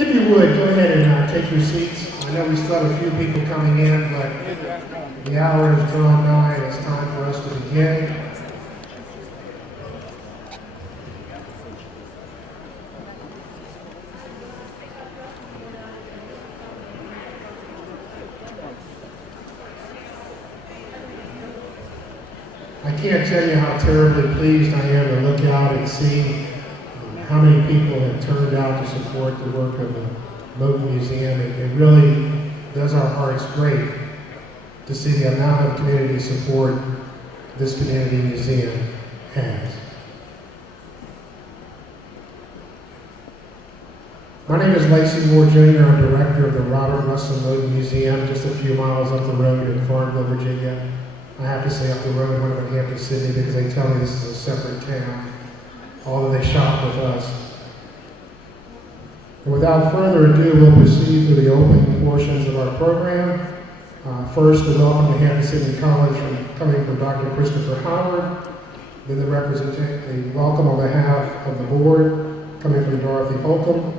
If you would, go ahead and take your seats. I know we still have a few people coming in, but the hour has drawn nigh and it's time for us to begin. I can't tell you how terribly pleased I am to look out and see how many people have turned out to support the work of the Moton Museum. It really does our hearts great to see the amount of community support this community museum has. My name is Lacey Ward Jr. I'm director of the Robert Russell Moton Museum, just a few miles up the road in Farmville, Virginia. I have to say up the road, one of Hampden-Sydney, because they tell me this is a separate town, although they shop with us. And without further ado, we'll proceed through the opening portions of our program. First, the welcome to Hampden-Sydney College coming from Dr. Christopher Howard. Then the welcome on behalf of the board coming from Dorothy Holcomb.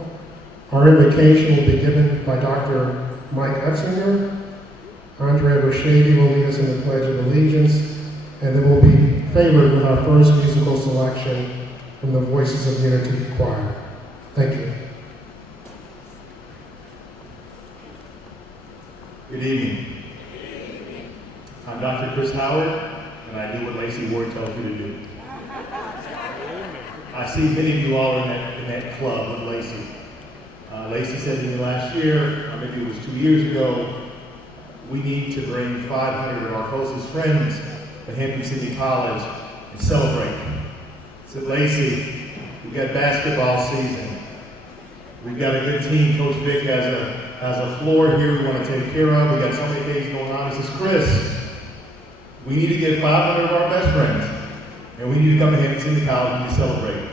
Our invocation will be given by Dr. Mike Etzinger. Andrea Bershady will lead us in the Pledge of Allegiance, and then we'll be favored with our first musical selection from the Voices of Unity Choir. Thank you. Good evening. I'm Dr. Chris Howard, and I do what Lacey Ward tells me to do. I see many of you all in that club with Lacey. Lacey said to me last year, or maybe it was 2 years ago, we need to bring 500 of our closest friends to Hampden-Sydney College and celebrate. I said, Lacey, we've got basketball season. We've got a good team. Coach Vic has a floor here we want to take care of. We've got so many things going on. He says, Chris, we need to get 500 of our best friends, and we need to come to Hampden-Sydney College and celebrate.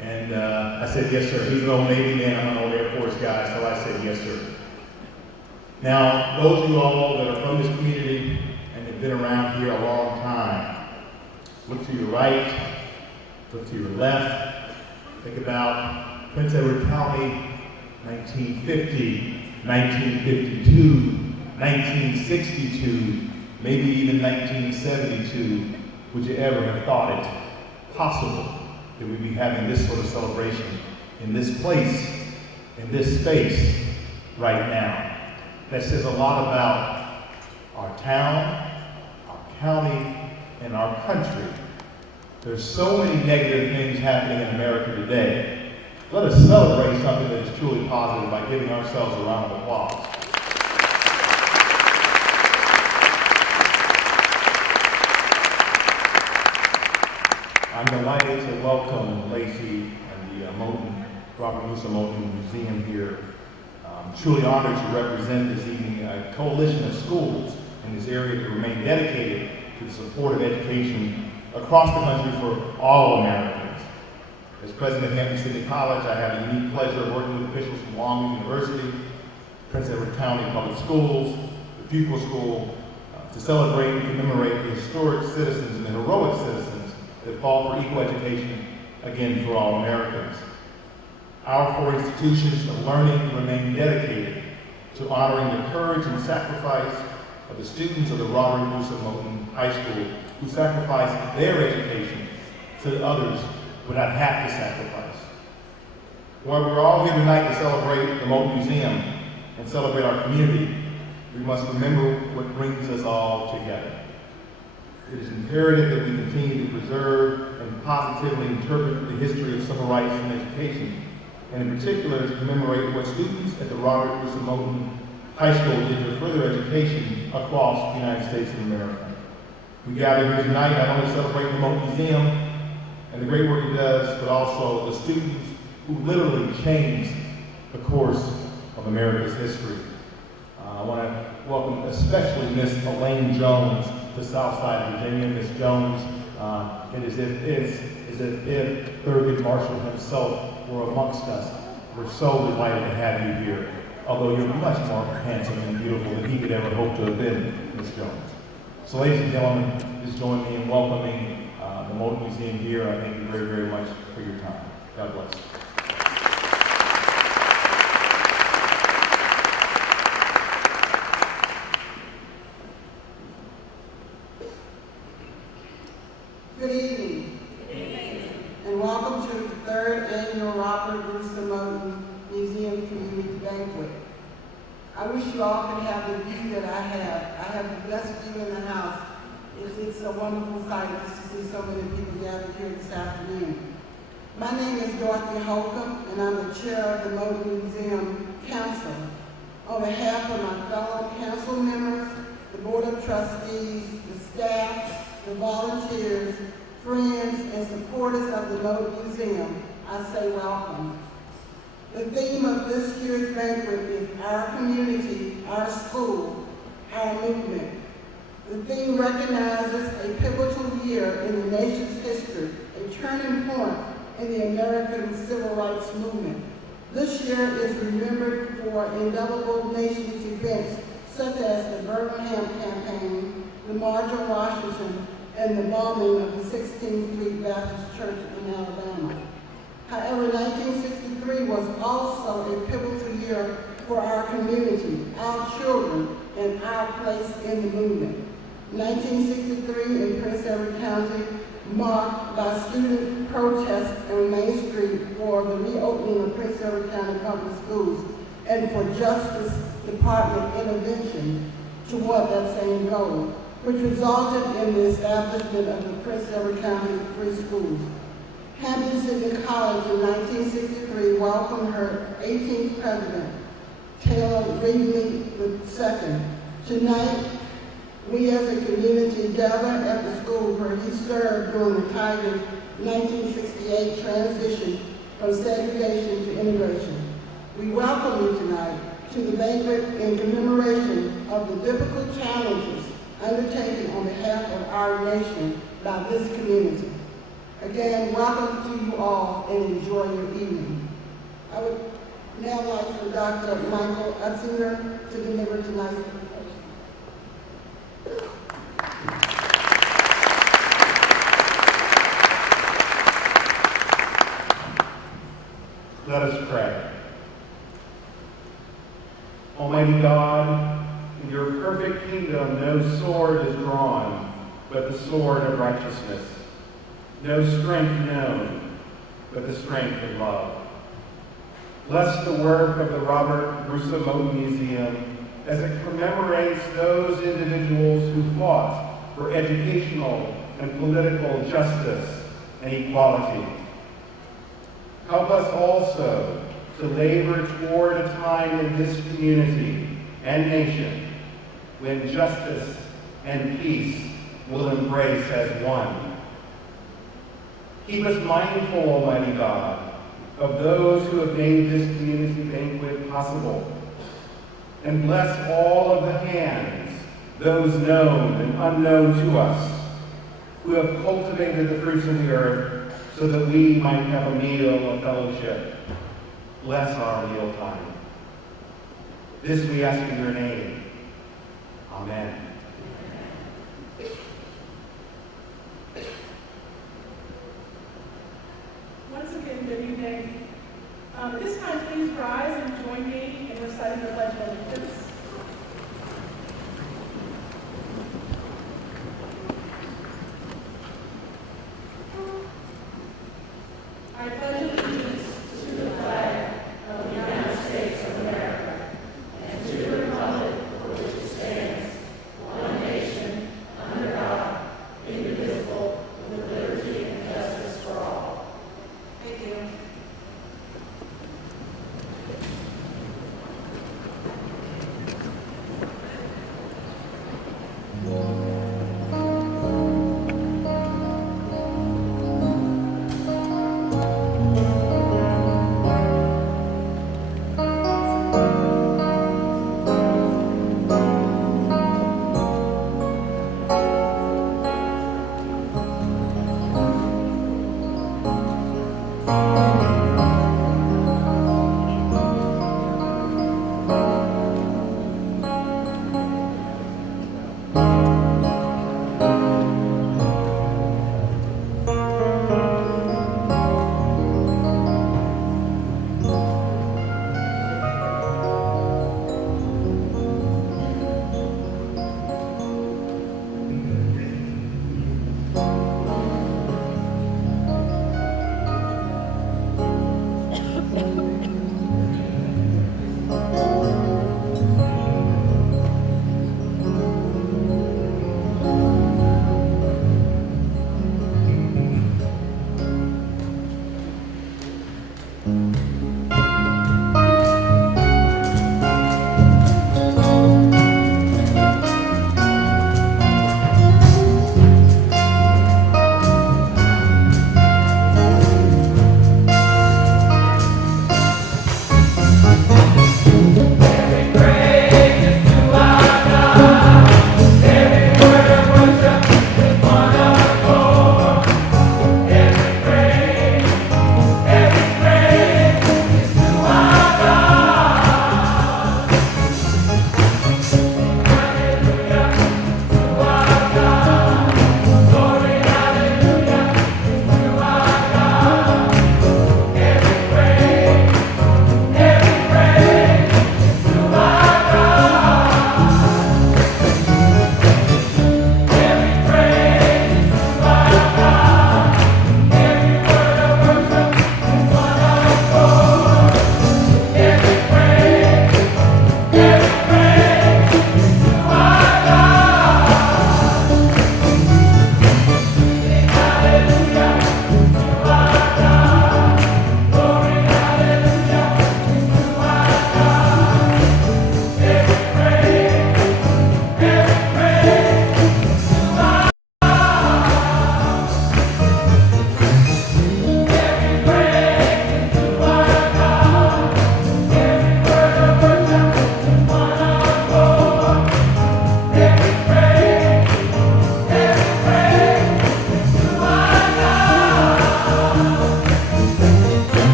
And I said, yes, sir. He's an old Navy man. I'm an old Air Force guy, so I said, yes, sir. Now, those of you all that are from this community and have been around here a long time, look to your right, look to your left, think about Prince Edward County, 1950, 1952, 1962, maybe even 1972. Would you ever have thought it possible that we'd be having this sort of celebration in this place, in this space, right now? That says a lot about our town, our county, and our country. There's so many negative things happening in America today. Let us celebrate something that is truly positive by giving ourselves a round of applause. I'm delighted to welcome Lacey and the Robert Russell Moton Museum here. I'm truly honored to represent this evening a coalition of schools in this area that remain dedicated to the support of education across the country for all Americans. As president of Hampden-Sydney College, I have a unique pleasure of working with officials from Long Beach University, Prince Edward County Public Schools, the Pupil School, to celebrate and commemorate the historic citizens and the heroic citizens that fought for equal education, again, for all Americans. Our four institutions of learning remain dedicated to honoring the courage and sacrifice of the students of the Robert Russell Moton High School who sacrificed their education so that others would not have to sacrifice. While we're all here tonight to celebrate the Moton Museum and celebrate our community, we must remember what brings us all together. It is imperative that we continue to preserve and positively interpret the history of civil rights and education, and in particular to commemorate what students at the Robert Russell Moton High School did for further education across the United States of America. We gather here tonight not only to celebrate the Moton Museum and the great work it does, but also the students who literally changed the course of America's history. I want to welcome especially Miss Elaine Jones to Southside Virginia. Miss Jones, it is as if Thurgood Marshall himself were amongst us. We're so delighted to have you here, although you're much more handsome and beautiful than he could ever hope to have been, Miss Jones. So ladies and gentlemen, please join me in welcoming the Moton Museum here. I thank you very, very much for your time. God bless. annual Moton Museum Community Banquet. I wish you all could have the view that I have. I have the best view in the house. It's a wonderful sight just to see so many people gathered here this afternoon. My name is Dorothy Holcomb, and I'm the chair of the Moton Museum Council. On behalf of my fellow council members, the Board of Trustees, the staff, the volunteers, friends, and supporters of the Moton Museum, I say welcome. The theme of this year's banquet is our community, our school, our movement. The theme recognizes a pivotal year in the nation's history, a turning point in the American Civil Rights Movement. This year is remembered for indelible nation's events such as the Birmingham Campaign, the March on Washington, and the bombing of the 16th Street Baptist Church in Alabama. However, 1963 was also a pivotal year for our community, our children, and our place in the movement. 1963 in Prince Edward County, marked by student protests on Main Street for the reopening of Prince Edward County Public Schools and for Justice Department intervention toward that same goal, which resulted in the establishment of the Prince Edward County Free Schools. Hampden-Sydney College in 1963 welcomed her 18th president, Taylor Reedley II. Tonight, we as a community gather at the school where he served during the Tigers' 1968 transition from segregation to integration. We welcome you tonight to the banquet in commemoration of the difficult challenges undertaken on behalf of our nation by this community. Again, welcome to you all and enjoy your evening. I would now like for Dr. Michael Utzinger to deliver tonight's presentation. Let us pray. Almighty God, in your perfect kingdom no sword is drawn, but the sword of righteousness. No strength known, but the strength of love. Bless the work of the Robert Bruce Moton Museum as it commemorates those individuals who fought for educational and political justice and equality. Help us also to labor toward a time in this community and nation when justice and peace will embrace as one. Keep us mindful, Almighty God, of those who have made this community banquet possible. And bless all of the hands, those known and unknown to us, who have cultivated the fruits of the earth so that we might have a meal of fellowship. Bless our meal time. This we ask in your name. Amen. Once again, good evening. At this time, please rise and join me in reciting the Pledge of Allegiance. I pledge allegiance to the flag of the United States of America and to the republic for which it stands, one nation, under God, indivisible, with liberty and justice for all. Thank you.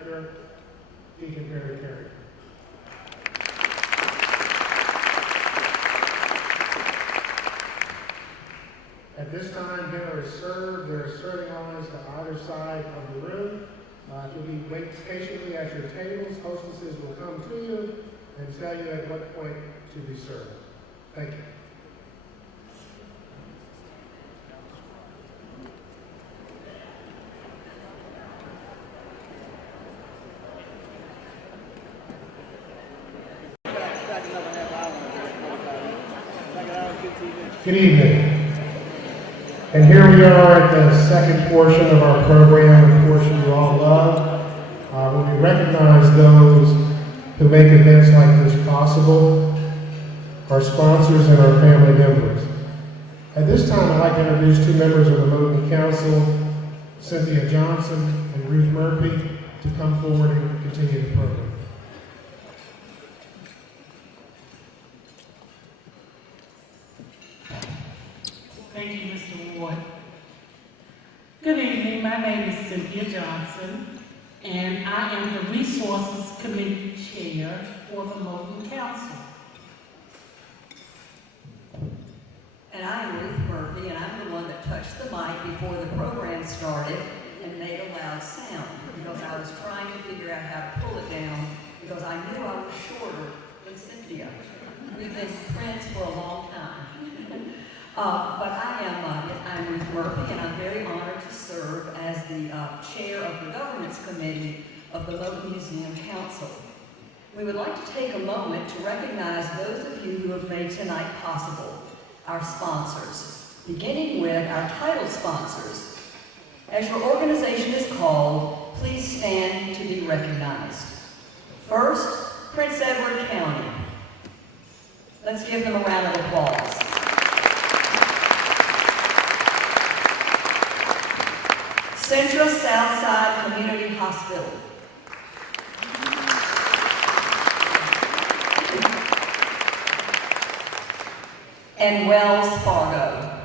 Director, Deacon Barry Carey. At this time, dinner is served. There are serving lines to either side of the room. If you'll be wait patiently at your tables, hostesses will come to you and tell you at what point to be served. Thank you. Good evening. And here we are at the second portion of our program, a portion you all love, where we recognize those who make events like this possible, our sponsors and our family members. At this time, I'd like to introduce two members of the Moton Council, Cynthia Johnson and Ruth Murphy, to come forward and continue the program. Thank you, Mr. Ward. Good evening. My name is Cynthia Johnson, and I am the Resources Committee Chair for the Moton Council. And I'm Ruth Murphy, and I'm the one that touched the mic before the program started and made a loud sound because I was trying to figure out how to pull it down because I knew I was shorter than Cynthia. We've been friends for a long time. But I'm Ruth Murphy, and I'm very honored to serve as the chair of the Governance Committee of the Moton Museum Council. We would like to take a moment to recognize those of you who have made tonight possible, our sponsors, beginning with our title sponsors. As your organization is called, please stand to be recognized. First, Prince Edward County. Let's give them a round of applause. Central Southside Community Hospital. And Wells Fargo.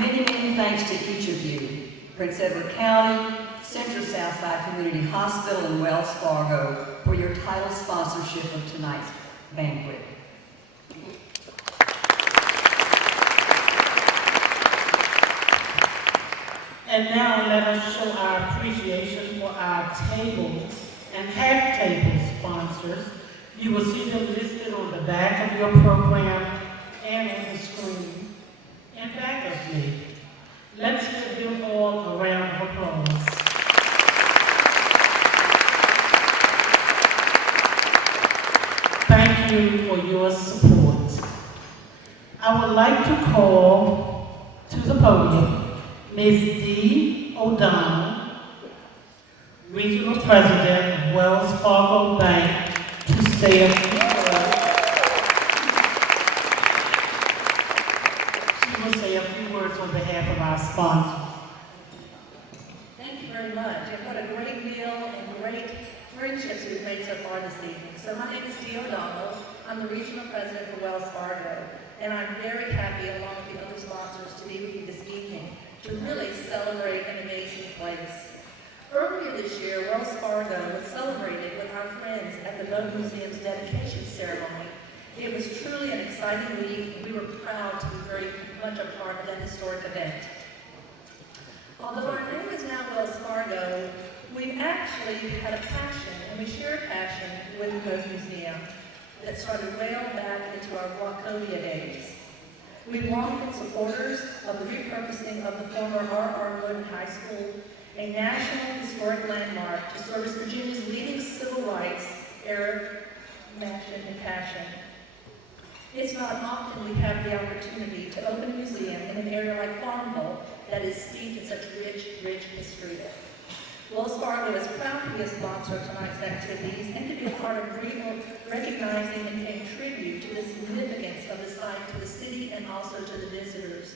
Many, many thanks to each of you. Prince Edward County, Central Southside Community Hospital, and Wells Fargo for your title sponsorship of tonight's banquet. And now let us show our appreciation for our table and half-table sponsors. You will see them listed on the back of your program and on the screen and back of me. Let's give them all a round of applause. Thank you for your support. I would like to call to the podium Ms. D. O'Donnell, Regional President of Wells Fargo Bank, to say a few words. She will say a few words on behalf of our sponsors. Thank you very much. And what a great meal and great friendships we've made so far this evening. So my name is Dee O'Donnell. I'm the Regional President for Wells Fargo. And I'm very happy, along with the other sponsors, to be with you this evening to really celebrate an amazing place. Earlier this year, Wells Fargo celebrated with our friends at the Moton Museum's dedication ceremony. It was truly an exciting week, and we were proud to be very much a part of that historic event. Although our name is now Wells Fargo, we've actually had a passion, and we share a passion with the Moton Museum that started way on back into our Wachovia days. We've long been supporters of the repurposing of the former R.R. Moton High School, a national historic landmark to service Virginia's leading civil rights era and passion. It's not often we have the opportunity to open a museum in an area like Farmville that is steeped in such rich history. Wells Fargo is proud to be a sponsor of tonight's activities and to be a part of recognizing and paying tribute to the significance of the site to the city and also to the visitors.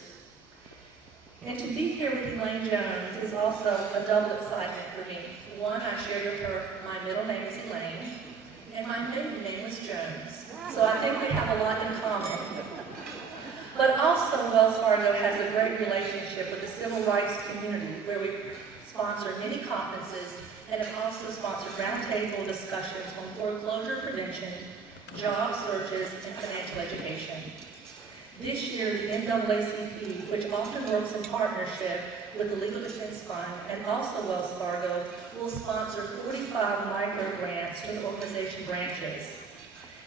And to be here with Elaine Jones is also a double excitement for me. One, I share with her, my middle name is Elaine, and my maiden name is Jones. So I think we have a lot in common. But also Wells Fargo has a great relationship with the civil rights community where we sponsor many conferences and have also sponsored roundtable discussions on foreclosure prevention, job searches, and financial education. This year, the NAACP, which often works in partnership with the Legal Defense Fund and also Wells Fargo, will sponsor 45 micro grants to the organization branches.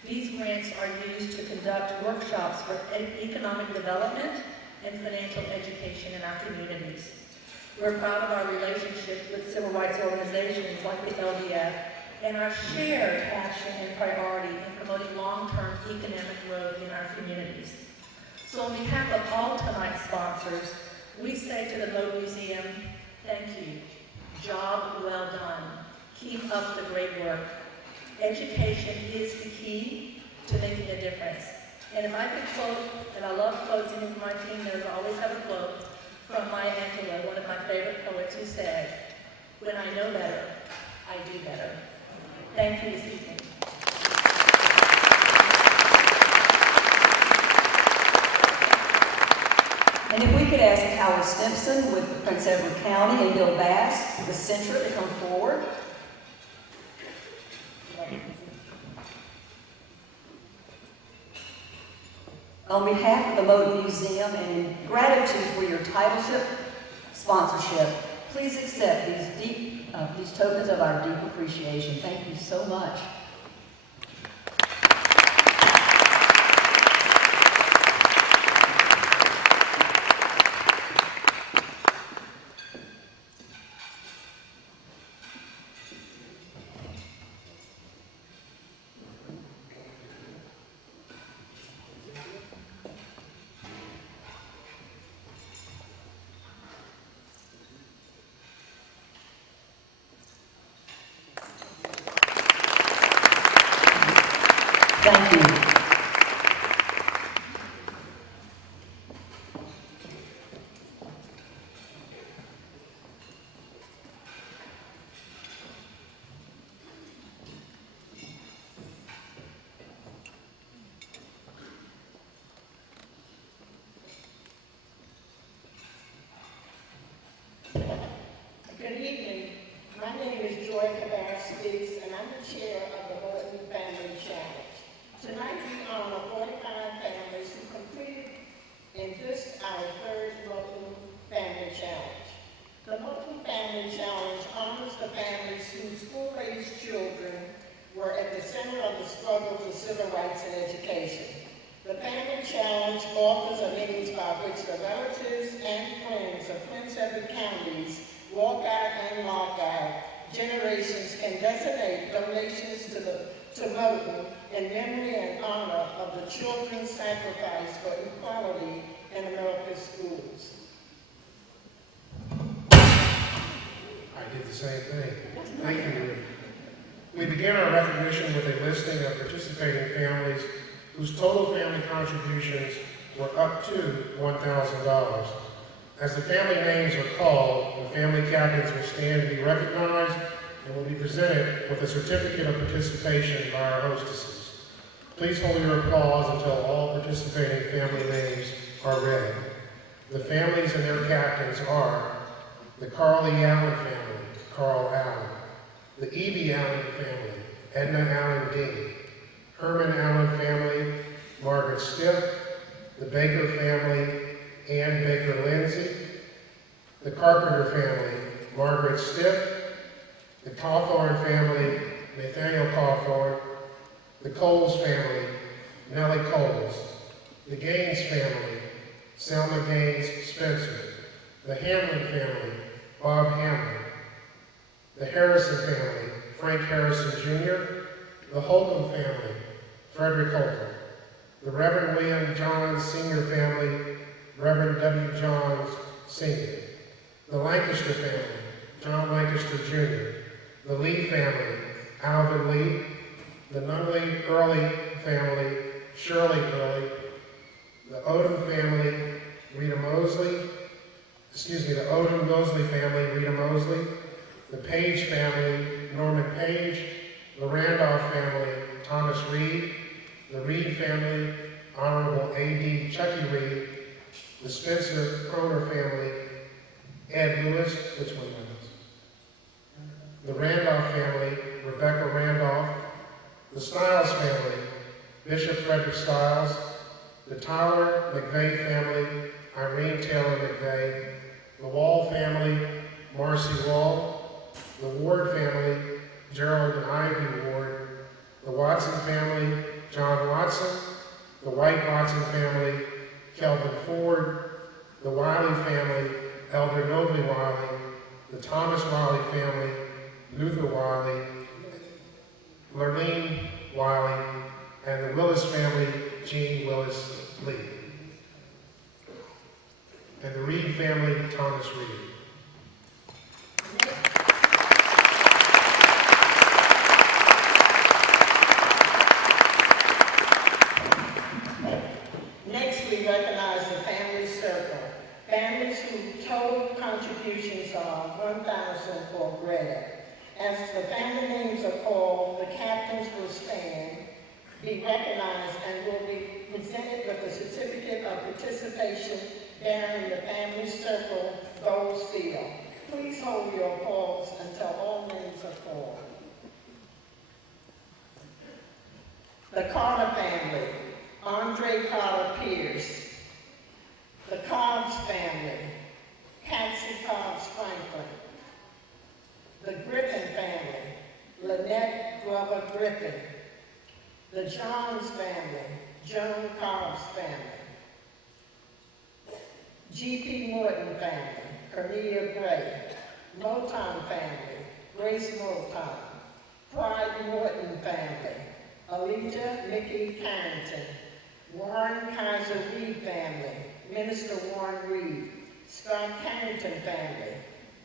These grants are used to conduct workshops for economic development and financial education in our communities. We're proud of our relationship with civil rights organizations like the LDF and our shared passion and priority in promoting long-term economic growth in our communities. So on behalf of all tonight's sponsors, we say to the Moton Museum, thank you. Job well done. Keep up the great work. Education is the key to making a difference. And if I could quote, and I love quotes, and my team knows I always have a quote from Maya Angelou, one of my favorite poets, who said, "When I know better, I do better." Thank you this evening. And if we could ask Howard Stimpson with Prince Edward County and Bill Bass, the Centra, to come forward. On behalf of the Moton Museum and in gratitude for your titleship sponsorship, please accept these tokens of our deep appreciation. Thank you so much. Thank you. Good evening. My name is Joy Cabarrus-Speaks, and I'm the chair of the Moton Family Challenge. Tonight we honor 45 families who competed in this, our third Moton Family Challenge. The Moton Family Challenge honors the families whose school-aged children were at the center of the struggle for civil rights and education. The Family Challenge offers a means by which the relatives and friends of Prince Edward County's walkout and lockout generations can designate donations to Moton in memory and honor of the children's sacrifice for equality in America's schools. I did the same thing. Thank you. We began our recognition with a listing of participating families whose total family contributions were up to $1,000. As the family names are called, the family captains will stand to be recognized and will be presented with a certificate of participation by our hostesses. Please hold your applause until all participating family names are read. The families and their captains are the Carl E. Allen family, Carl Allen; the E.B. Allen family, Edna Allen Dean; Herman Allen family, Margaret Stiff; the Baker family, Ann Baker Lindsay; the Carpenter family, Margaret Stiff; the Cawthorn family, Nathaniel Cawthorn; the Coles family, Nellie Coles; the Gaines family, Selma Gaines Spencer; the Hamlin family, Bob Hamlin; the Harrison family, Frank Harrison Jr.; the Holcomb family, Frederick Holcomb; the Reverend William Johns Sr. family, Reverend W. Johns Sr.; the Lancaster family, John Lancaster Jr.; the Lee family, Alvin Lee; the Nunley Early family, Shirley Early; the Odom family, Rita Mosley; the Odom Mosley family, Rita Mosley; the Page family, Norman Page; the Randolph family, Thomas Reed; the Reed family, Honorable A.D. Chucky Reed, the Spencer Croner family, Ed Lewis, which one was? The Randolph family, Rebecca Randolph, the Stiles family, Bishop Frederick Stiles, the Tyler McVeigh family, Irene Taylor McVeigh, the Wall family, Marcy Wall, the Ward family, Gerald and Ivy Ward, the Watson family, John Watson, the White Watson family, Kelvin Ford, the Wiley family, Elder Nobley Wiley, the Thomas Wiley family, Luther Wiley, Lurleen Wiley, and the Willis family, Jean Willis Lee. And the Reed family, Thomas Reed. Next, we recognize the Family Circle. Families whose total contributions are $1,000 or greater. As the family names are called, the captains will stand, be recognized, and will be presented with a certificate of participation bearing the Family Circle gold seal. Please hold your applause until all names are called. The Carter family, Andre Carter Pierce. The Cobbs family, Patsy Cobbs Franklin. The Griffin family, Lynette Glover Griffin. The Johns family, Joan Cobbs family. G.P. Morton family, Cornelia Gray. Moton family, Grace Moton. Pride Morton family, Alita Mickey Carrington. Warren Kaiser Reed family, Minister Warren Reed. Scott Carrington family,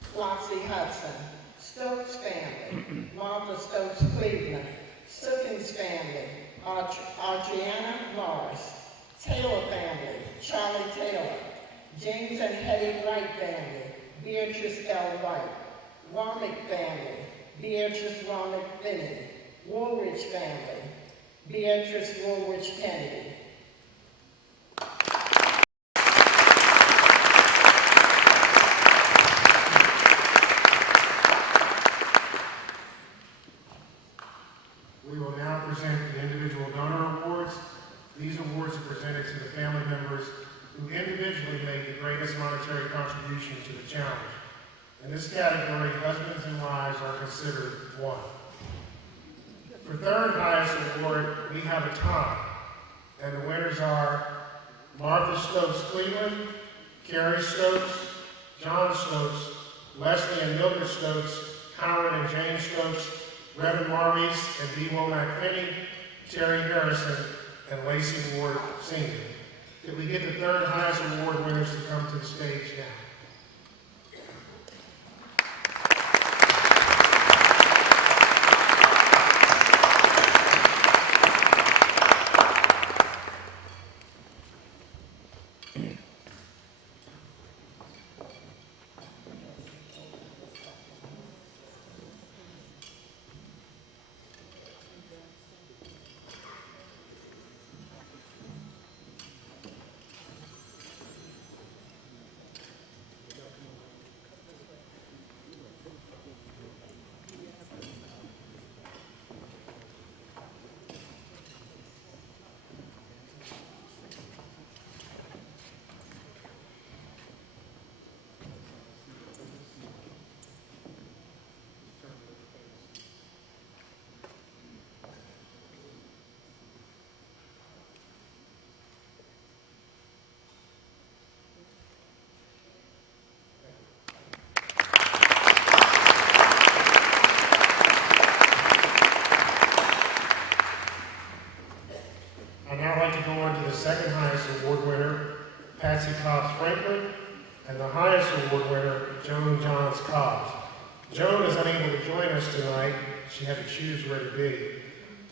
Flossie Hudson. Stokes family, Martha Stokes Cleveland. Sookins family, Adriana Morris. Taylor family, Charlie Taylor. James and Hetty Wright family, Beatrice L. Wright. Womack family, Beatrice Womack Finney. Woolridge family, Beatrice Woolridge Kennedy. We will now present the individual donor awards. These awards are presented to the family members who individually made the greatest monetary contribution to the challenge. In this category, husbands and wives are considered one. For third highest award, we have a tie, and the winners are Martha Stokes Cleveland, Carrie Stokes, John Stokes, Leslie and Mildred Stokes, Howard and Jane Stokes, Reverend Maurice and B. Womack Finney, Terry Harrison, and Lacey Ward Sr. Did we get the third highest award winners to come to the stage now? Second highest award winner, Patsy Cobbs Franklin, and the highest award winner, Joan Johns Cobbs. Joan is unable to join us tonight. She had to choose where to be.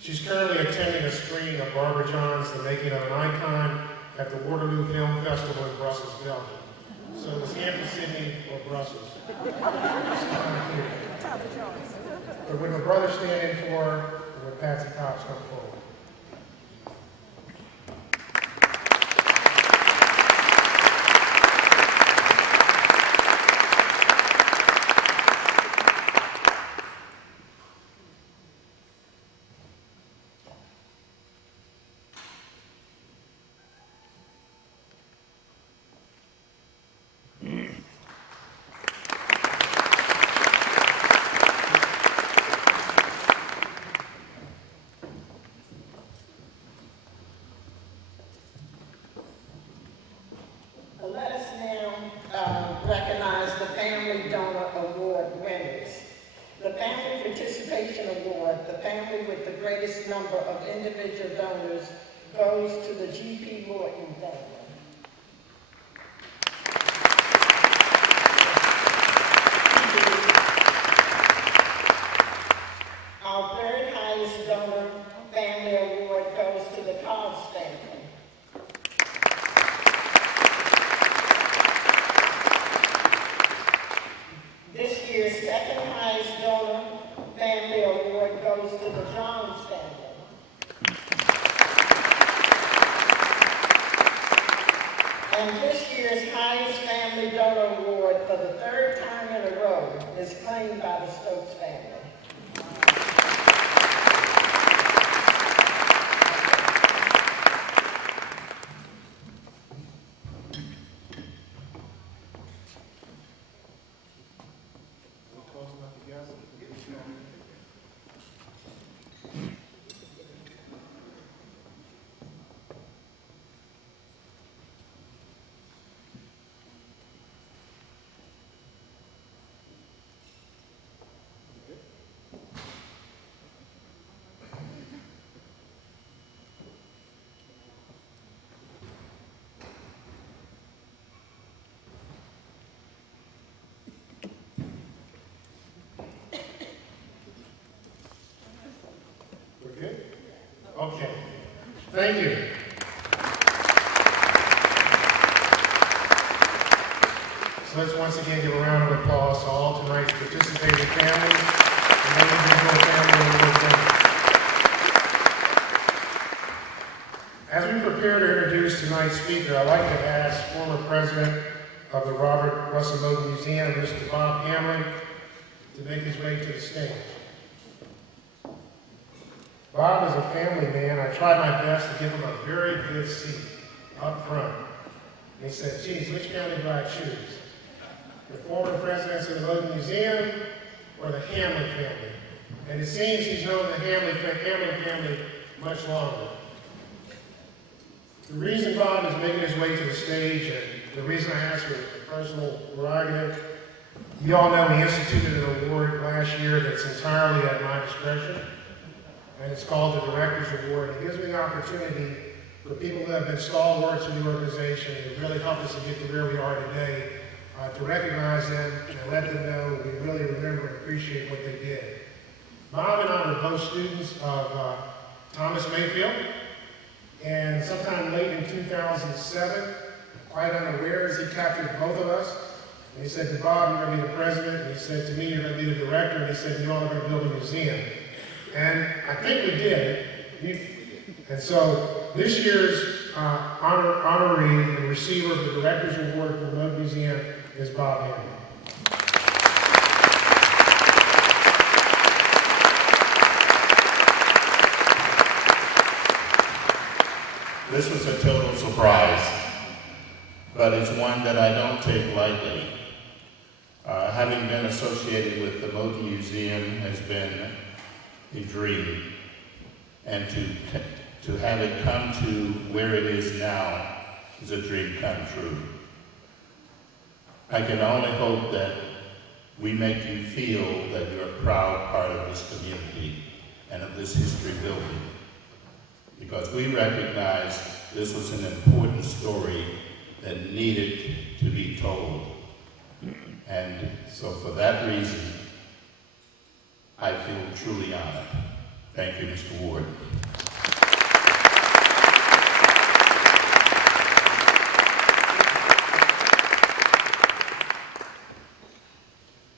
She's currently attending a screening of Barbara John's The Making of an Icon at the Waterloo Film Festival in Brussels, Belgium. So it's Hampden-Sydney or Brussels. But with my brother standing for, and with Patsy Cobbs come forward. Family Donor Award winners. The Family Participation Award, the family with the greatest number of individual donors, goes to the G.P. Moton family. Our third highest donor family award goes to the Cobbs family. This year's second highest donor family award goes to the Johns family. And this year's highest family donor award for the third time in a row is claimed by the Stokes family. Good? Okay. Thank you. So let's once again give a round of applause to all tonight's participating families and individual family members. As we prepare to introduce tonight's speaker, I'd like to ask former president of the Robert Russell Moton Museum, Mr. Bob Hamlin, to make his way to the stage. Bob is a family man. I tried my best to give him a very good seat up front. And he said, geez, which family do I choose? The former presidents of the Moton Museum or the Hamlin family? And it seems he's known the Hamlin family much longer. The reason Bob is making his way to the stage, and the reason I asked for a personal prerogative, you all know we instituted an award last year that's entirely at my discretion. And it's called the Director's Award. It gives me the opportunity for people who have been stalwarts in the organization and really helped us to get to where we are today, to recognize them and let them know we really remember and appreciate what they did. Bob and I were both students of Thomas Mayfield, and sometime late in 2007, quite unawares, he captured both of us. And he said to Bob, you're going to be the president, and he said to me, you're going to be the director, and he said, you all are going to build a museum. And I think we did. And so this year's honoree and receiver of the Director's Award for the Moton Museum is Bob Hamlin. This was a total surprise, but it's one that I don't take lightly. Having been associated with the Moton Museum has been a dream, and to have it come to where it is now is a dream come true. I can only hope that we make you feel that you're a proud part of this community and of this history building, because we recognize this was an important story that needed to be told. And so for that reason, I feel truly honored. Thank you, Mr. Ward.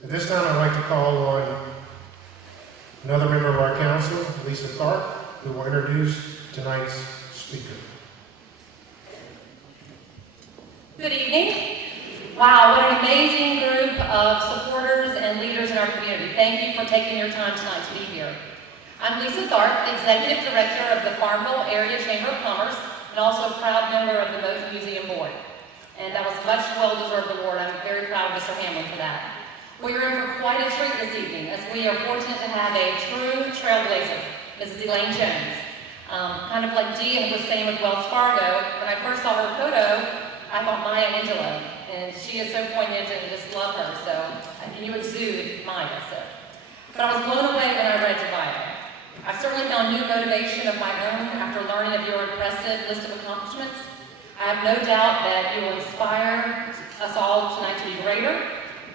At this time, I'd like to call on another member of our council, Lisa Tharp, who will introduce tonight's speaker. Good evening. Wow, what an amazing group of supporters and leaders in our community. Thank you for taking your time tonight to be here. I'm Lisa Tharp, Executive Director of the Farmville Area Chamber of Commerce, and also a proud member of the Moton Museum Board. And that was a much well-deserved award. I'm very proud of Mr. Hamlin for that. We are in for quite a treat this evening, as we are fortunate to have a true trailblazer, Mrs. Elaine Jones. Kind of like Dee was saying with Wells Fargo, when I first saw her photo, I thought Maya Angelou, and she is so poignant and just love her. So and you exude mindset. But I was blown away when I read your bio. I certainly found new motivation of my own after learning of your impressive list of accomplishments. I have no doubt that you will inspire us all tonight to be greater,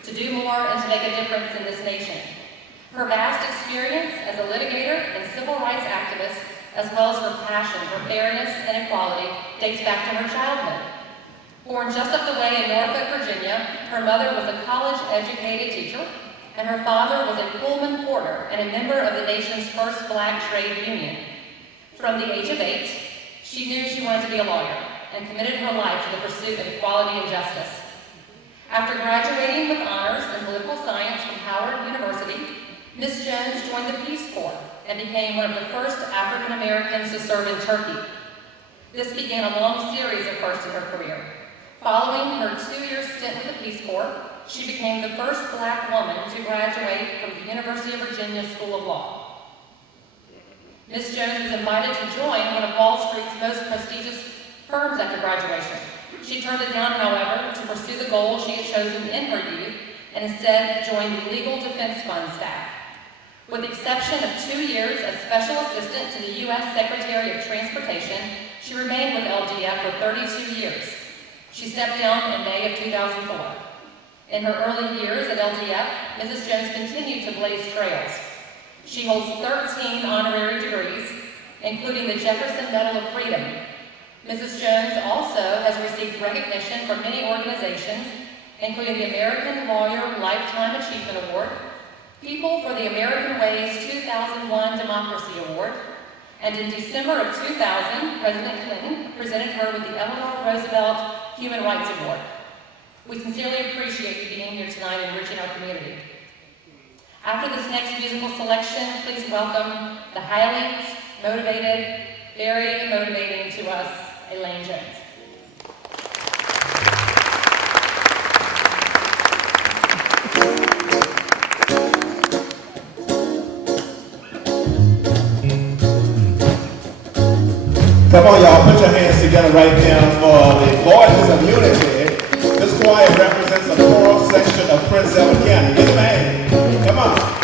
to do more, and to make a difference in this nation. Her vast experience as a litigator and civil rights activist, as well as her passion for fairness and equality, dates back to her childhood. Born just up the way in Norfolk, Virginia, her mother was a college-educated teacher, and her father was a Pullman porter and a member of the nation's first black trade union. From the age of 8, she knew she wanted to be a lawyer and committed her life to the pursuit of equality and justice. After graduating with honors in political science from Howard University, Ms. Jones joined the Peace Corps and became one of the first African Americans to serve in Turkey. This began a long series of firsts in her career. Following her 2-year stint with the Peace Corps, she became the first black woman to graduate from the University of Virginia School of Law. Ms. Jones was invited to join one of Wall Street's most prestigious firms after graduation. She turned it down, however, to pursue the goal she had chosen in her youth, and instead joined the Legal Defense Fund staff. With the exception of 2 years as Special Assistant to the U.S. Secretary of Transportation, she remained with LDF for 32 years. She stepped down in May of 2004. In her early years at LDF, Mrs. Jones continued to blaze trails. She holds 13 honorary degrees, including the Jefferson Medal of Freedom. Mrs. Jones also has received recognition from many organizations, including the American Lawyer Lifetime Achievement Award, People for the American Way's 2001 Democracy Award, and in December of 2000, President Clinton presented her with the Eleanor Roosevelt Human Rights Award. We sincerely appreciate you being here tonight and enriching our community. After this next musical selection, please welcome the highly motivated, very motivating to us, Elaine Jones. Come on, y'all, put your hands together right now for the Voices of Unity. This choir represents the choral section of Prince Edward County. Give them a hand. Come on.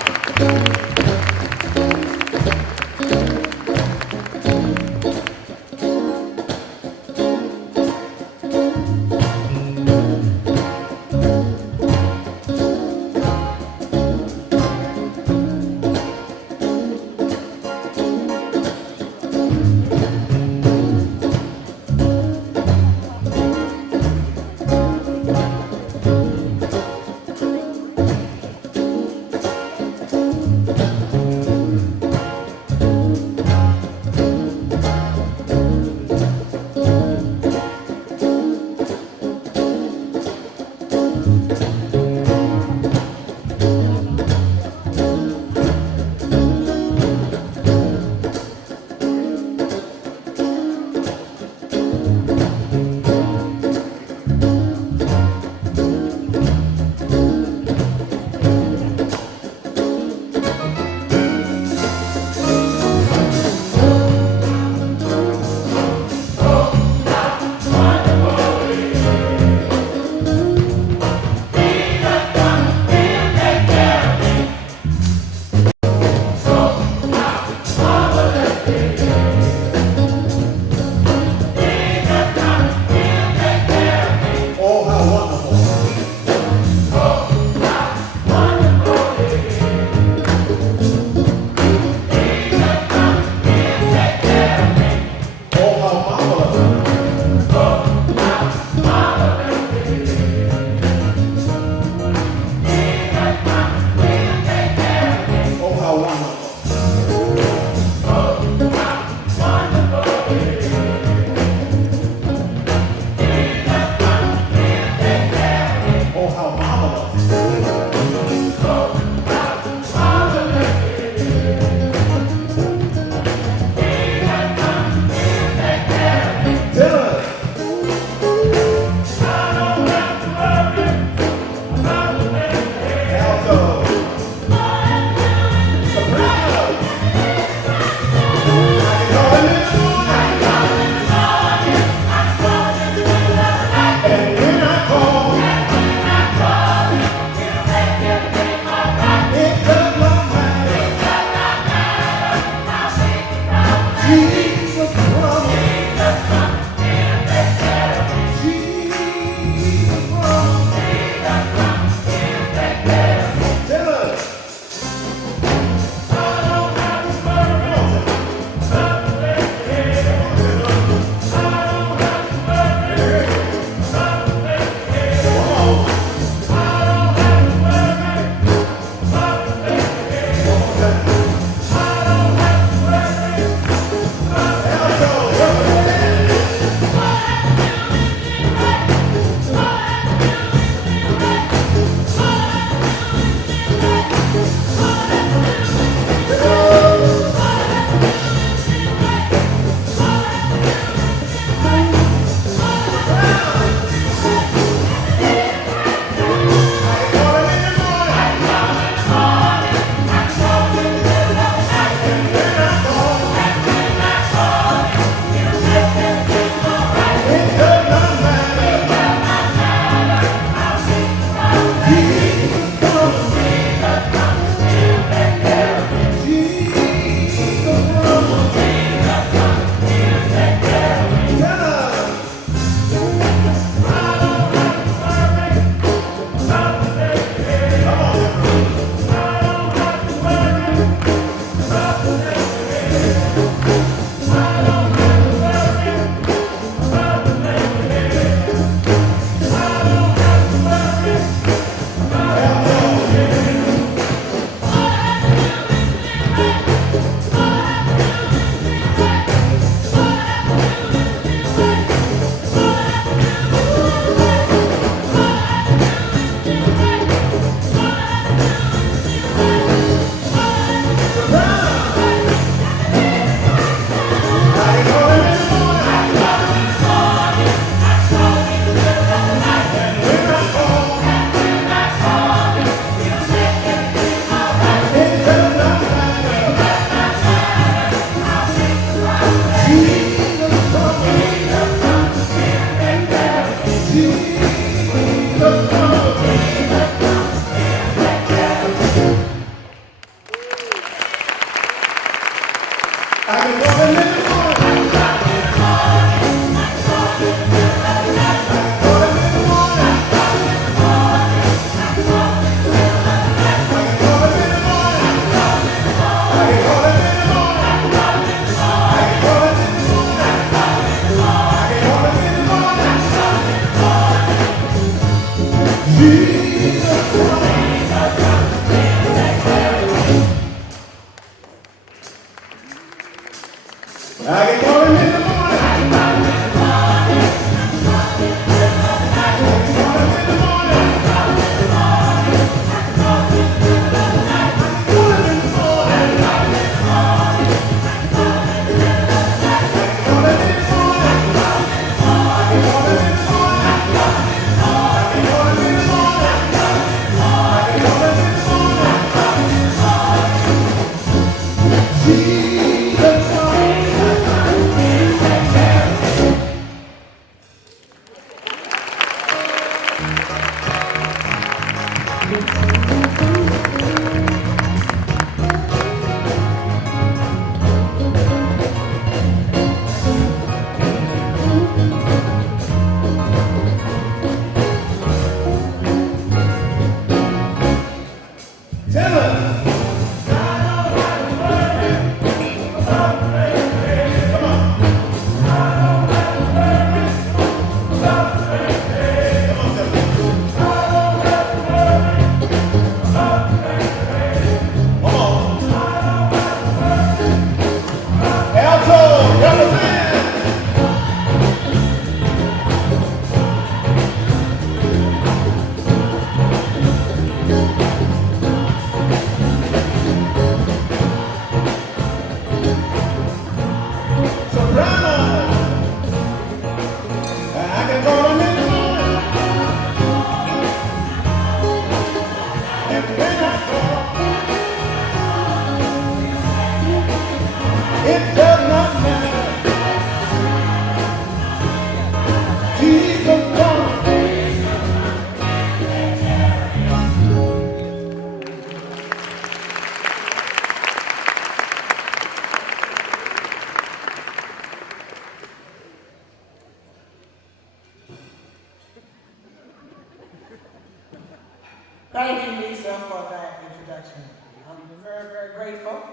Thank you, Lisa, for that introduction. I'm very, very grateful.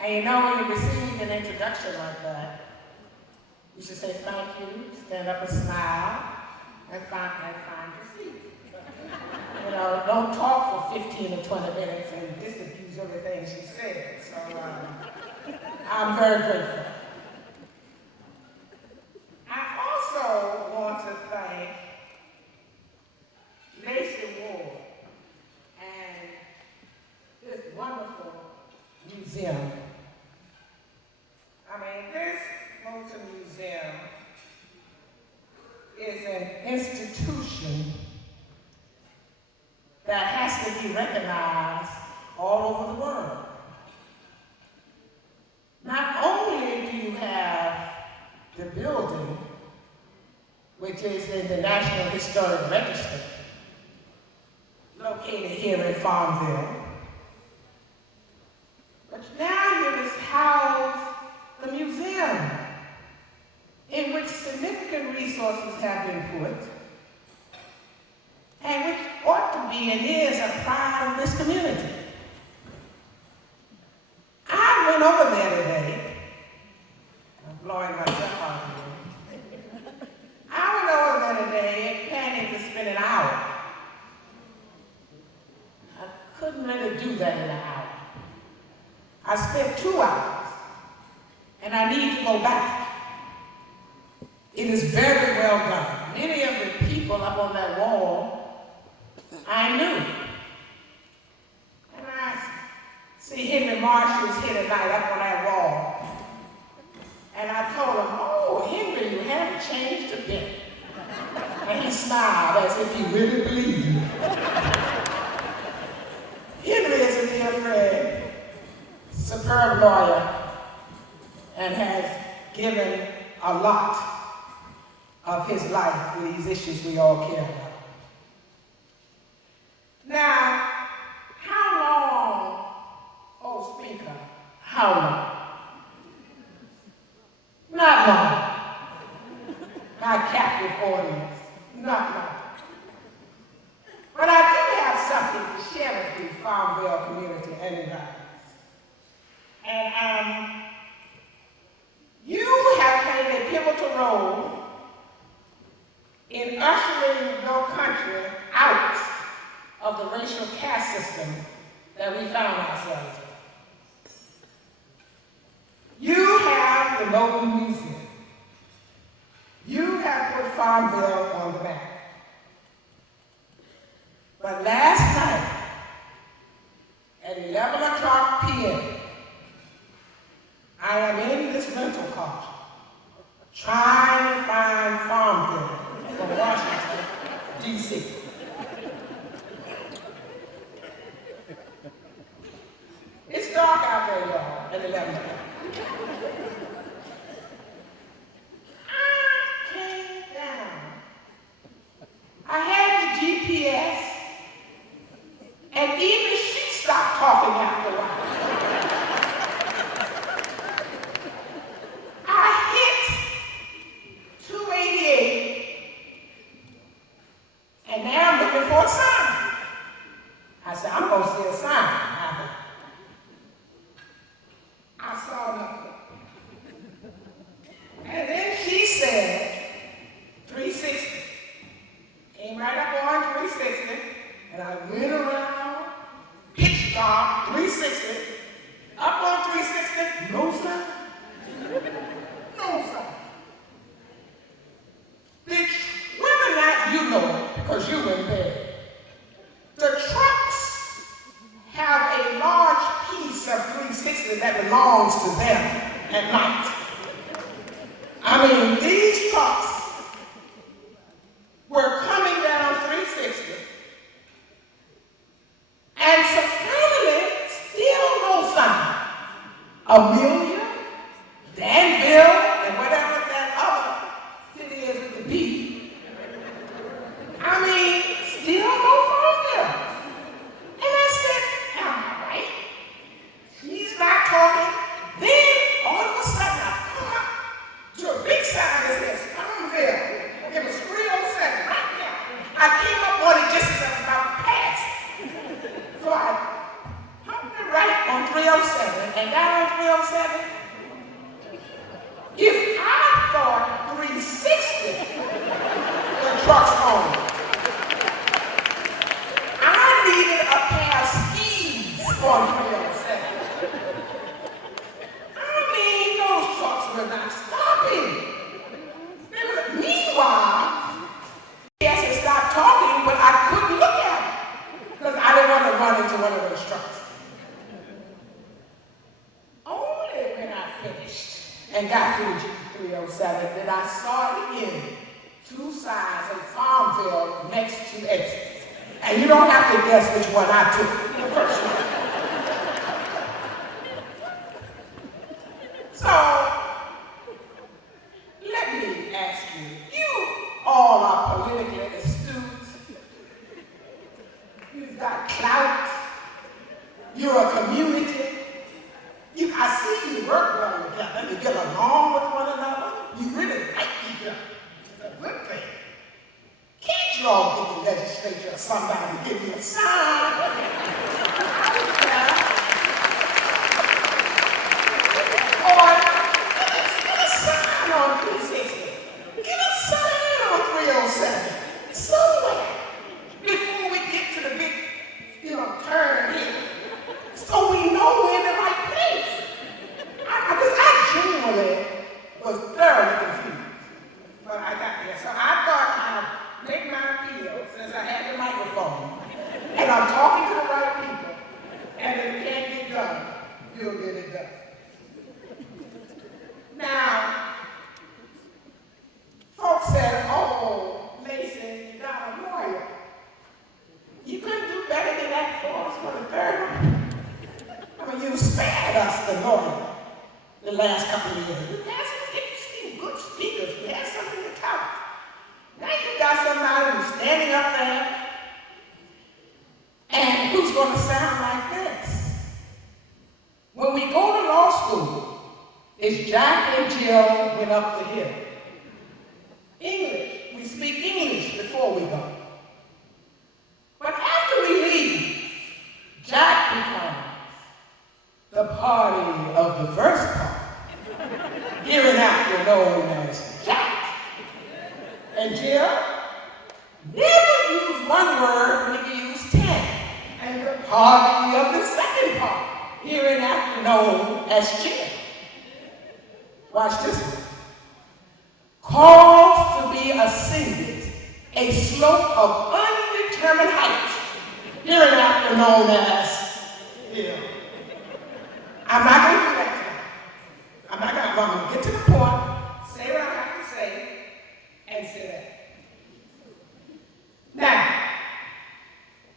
And you know, when you receive an introduction like that, you should say thank you, stand up and smile, and find your seat. You know, don't talk for 15 or 20 minutes and disabuse everything she said. So I'm very grateful. I also want to thank Lacey Ward and this wonderful museum. I mean, this Moton Museum is an institution that has to be recognized all over the world. Not only do you have the building, which is in the National Historic Register, located here in Farmville, but now you just house the museum, in which significant resources have been put, and which ought to be and is a pride of this community. I went over there today. I'm blowing myself out here. I went over there today planning to spend an hour. I couldn't really do that in an hour. I spent 2 hours, and I need to go back. It is very well done. Many of the people up on that wall, I knew. And I see Henry Marshall's here tonight up on that wall. And I told him, oh, Henry, you haven't changed a bit. And he smiled as if he really believed me. Henry is a dear friend, superb lawyer, and has given a lot of his life for these issues we all care about. Now, how long, oh speaker, how long? Not long. My captive audience, not long. But I do have something to share with the Farmville community anyways. And you have played a pivotal role in ushering your country out of the racial caste system that we found ourselves in. You have the Moton Museum. You have put Farmville on the map. But last night, at 11 o'clock p.m., I am in this rental car trying to find Farmville from Washington, D.C. It's dark out there, y'all, at 11 o'clock. I came down. I had the GPS And even she stopped talking after a while. I hit 288, and now I'm looking for a sign. I said, I'm going to see a sign. I saw nothing. And then she said, 360. Came right up on 360, and I went around, pitch dark, 360, up on 360, no sign. No sign. Whether or not you know it, because you were in bed, the trucks have a large piece of 360 that belongs to them at night. I mean, these trucks were coming down 360, and subliminally, still no sign. Amelia, Danville, and whatever that other city is with the B. I mean, still no phone bill. And I said, am I right? She's not talking. Then, all of a sudden, I come up to a big sign that says, Farmville. It was 307 right there. I came up on it just as I was about to pass. So I humped it right on 307 and got on 307. If I thought 360 the truck's on, I needed a pair of skis on 307. I mean, those trucks were not stopping. Meanwhile, yes, it stopped talking, but I couldn't look at it because I didn't want to run into one of those trucks. Only when I finished and got through 307 that I saw it in two sides of Farmville next to exits. And you don't have to guess which one I took. The first one. So, let me ask you, you all are politically astute. You've got clout. You're a community. I see you work well together. You get along with one another. You really like each other. It's a good thing. Can't you all get the legislature or somebody to give you a sign? Or get a sign on 360. Get a sign on 307. Somewhere. Before we get to the big, turn here. So we know we're in the right place. I genuinely was thoroughly confused. But I got there. So I thought I'd make my appeal since I had the microphone. And I'm talking to the right people. And if it can't get done, you'll get it done. Now, folks said, oh, Lacey, you got a lawyer. You couldn't do better than that for us for the third one. I mean, you spared us the lawyer the last couple of years. We had some good speakers. We had something to talk. Now you got somebody who's standing up there and who's going to sound like this. When we go to law school, it's Jack and Jill went up the hill. English, we speak English before we go. But after we leave, Jack becomes the party of the first part, hereinafter known as Jack. And Jill never use one word when he use 10. And the party of the second part, hereinafter known as Jill. Watch this one. Calls to be ascended, a slope of undetermined height, hereinafter known as hill. I'm not going to do that today. I'm going to get to the point, say what I have to say, and sit down. Now,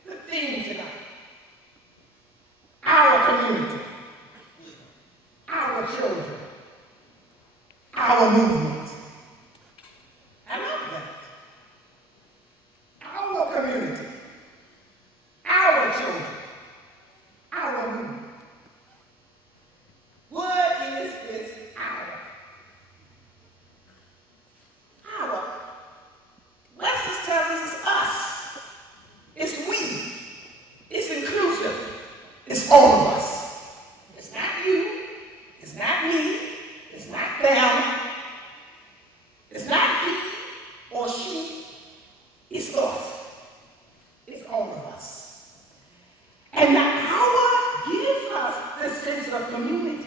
the theme tonight, our community, our children, our movement. I love that. Our community, our children, all of us. It's not you, it's not me, it's not them, it's not he or she, it's us. It's all of us. And the hour gives us the sense of community.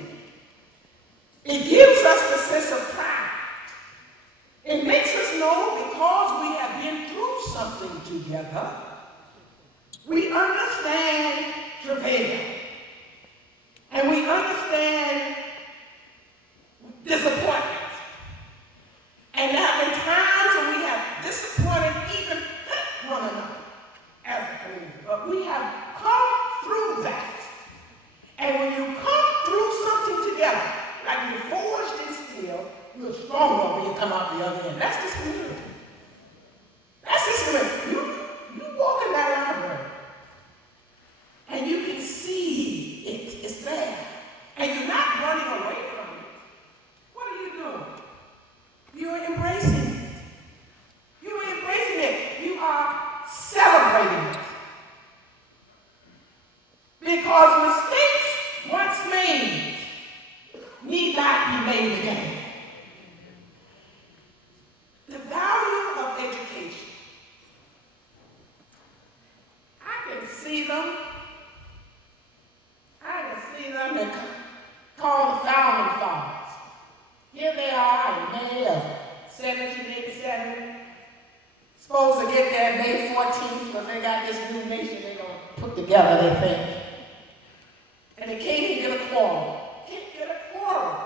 It gives us the sense of pride. It makes us know because we have been through something together, we understand travail. And we understand disappointment. And there have been times when we have disappointed even one another as a community. But we have come through that. And when you come through something together, like you're forged in steel, you're stronger when you come out the other end. That's this community. That's this community. You walk in that library, and you can see it. It's there. And you're not running away from it. What are you doing? You're embracing it. You are embracing it. You are celebrating it. Because mistakes once made need not be made again. The value of education. I can see them. And call the founding fathers. Here they are in May of 1787. Supposed to get there May 14th because they got this new nation they're going to put together, they think. And they can't even get a quorum. Can't get a quorum.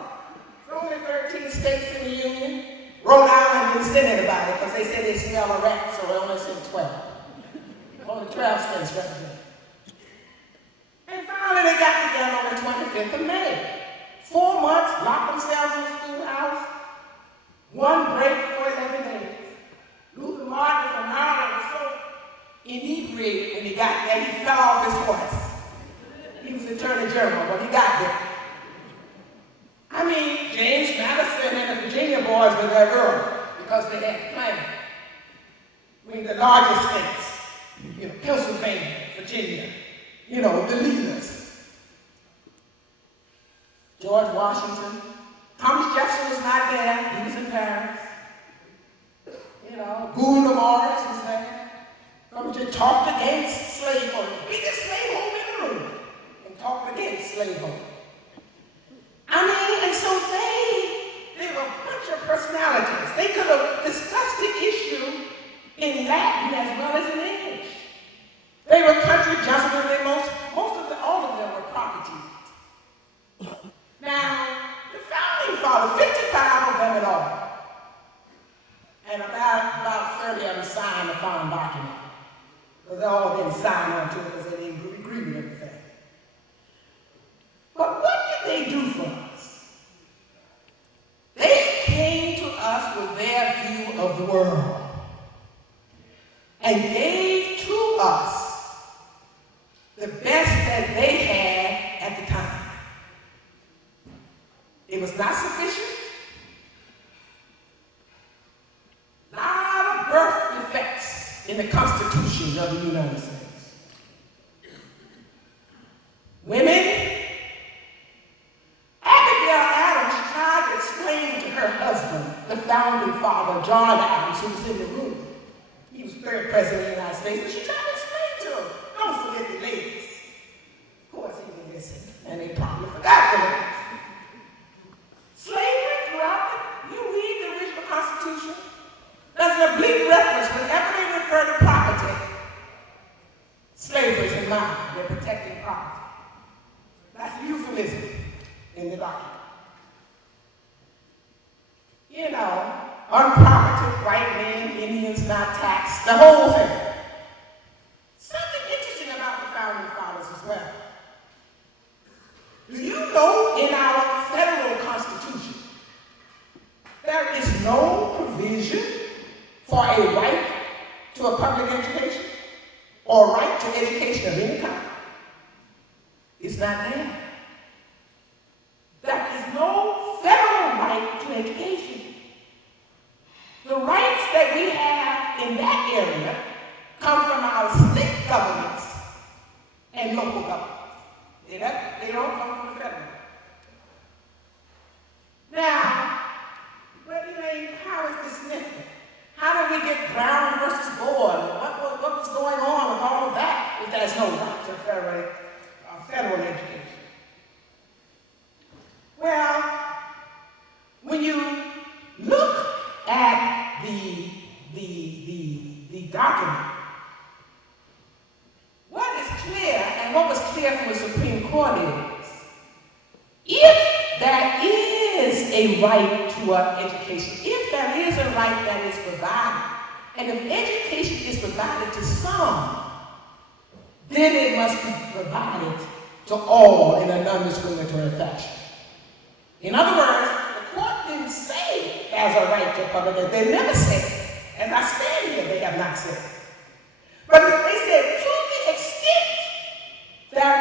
There's only 13 states in the Union. Rhode Island didn't send anybody because they said they smell a rat, so they only sent 12. Only 12 states represented. And finally they got together on the 25th of May. 4 months, locked themselves in the schoolhouse. One break for 11 days. Luther Martin from Ireland was so inebriated when he got there, he fell off his horse. He was Attorney General when he got there. I mean, James Madison and the Virginia boys were there early because they had planned. I mean, the largest states, Pennsylvania, Virginia, the leaders. George Washington. Thomas Jefferson was not there. He was in Paris. Gouverneur Morris was there. Come to talk against slaveholding. Biggest slaveholder in the room. And talked against slaveholding. I mean, and so they were a bunch of personalities. They could have discussed the issue in Latin as well as in English. They were country gentlemen. All of them were property. Now, the founding fathers, 55 of them in all, and about 30 of them signed the founding document. Because they all didn't sign on to it because they didn't agree with everything. But what did they do for us? They came to us with their view of the world and gave to us the best that they had at the time. It was not sufficient. A lot of birth defects in the Constitution of the United States. Women, Abigail Adams tried to explain to her husband, the founding father, John Adams, who was in the room. He was third president of the United States, and she tried to explain to him, don't forget the ladies. Of course, he didn't listen, and they probably forgot the ladies. Slavery throughout you read the original Constitution, there's an oblique reference whenever they refer to property. Slavery is in mind, they're protecting property. That's a euphemism in the document. Unproperty, white men, Indians not taxed, the whole thing. Something interesting about the founding fathers as well. Do you know in our federal Constitution, there is no provision for a right to a public education or right to education of any kind? It's not there. There is no federal right to education. The rights that we have in that area come from our state governments and local governments. They don't come from the federal. Now, but Elaine, how is this significant? How do we get Brown versus Board? What was going on with all of that if there's no right to federal education? Well, when you look at the document, what is clear and what was clear from the Supreme Court is, if there is a right to education, if there is a right that is provided, and if education is provided to some, then it must be provided to all in a non-discriminatory fashion. In other words, the court didn't say there's a right to public education. They never said it. As I stand here, they have not said it. But they said, to the extent there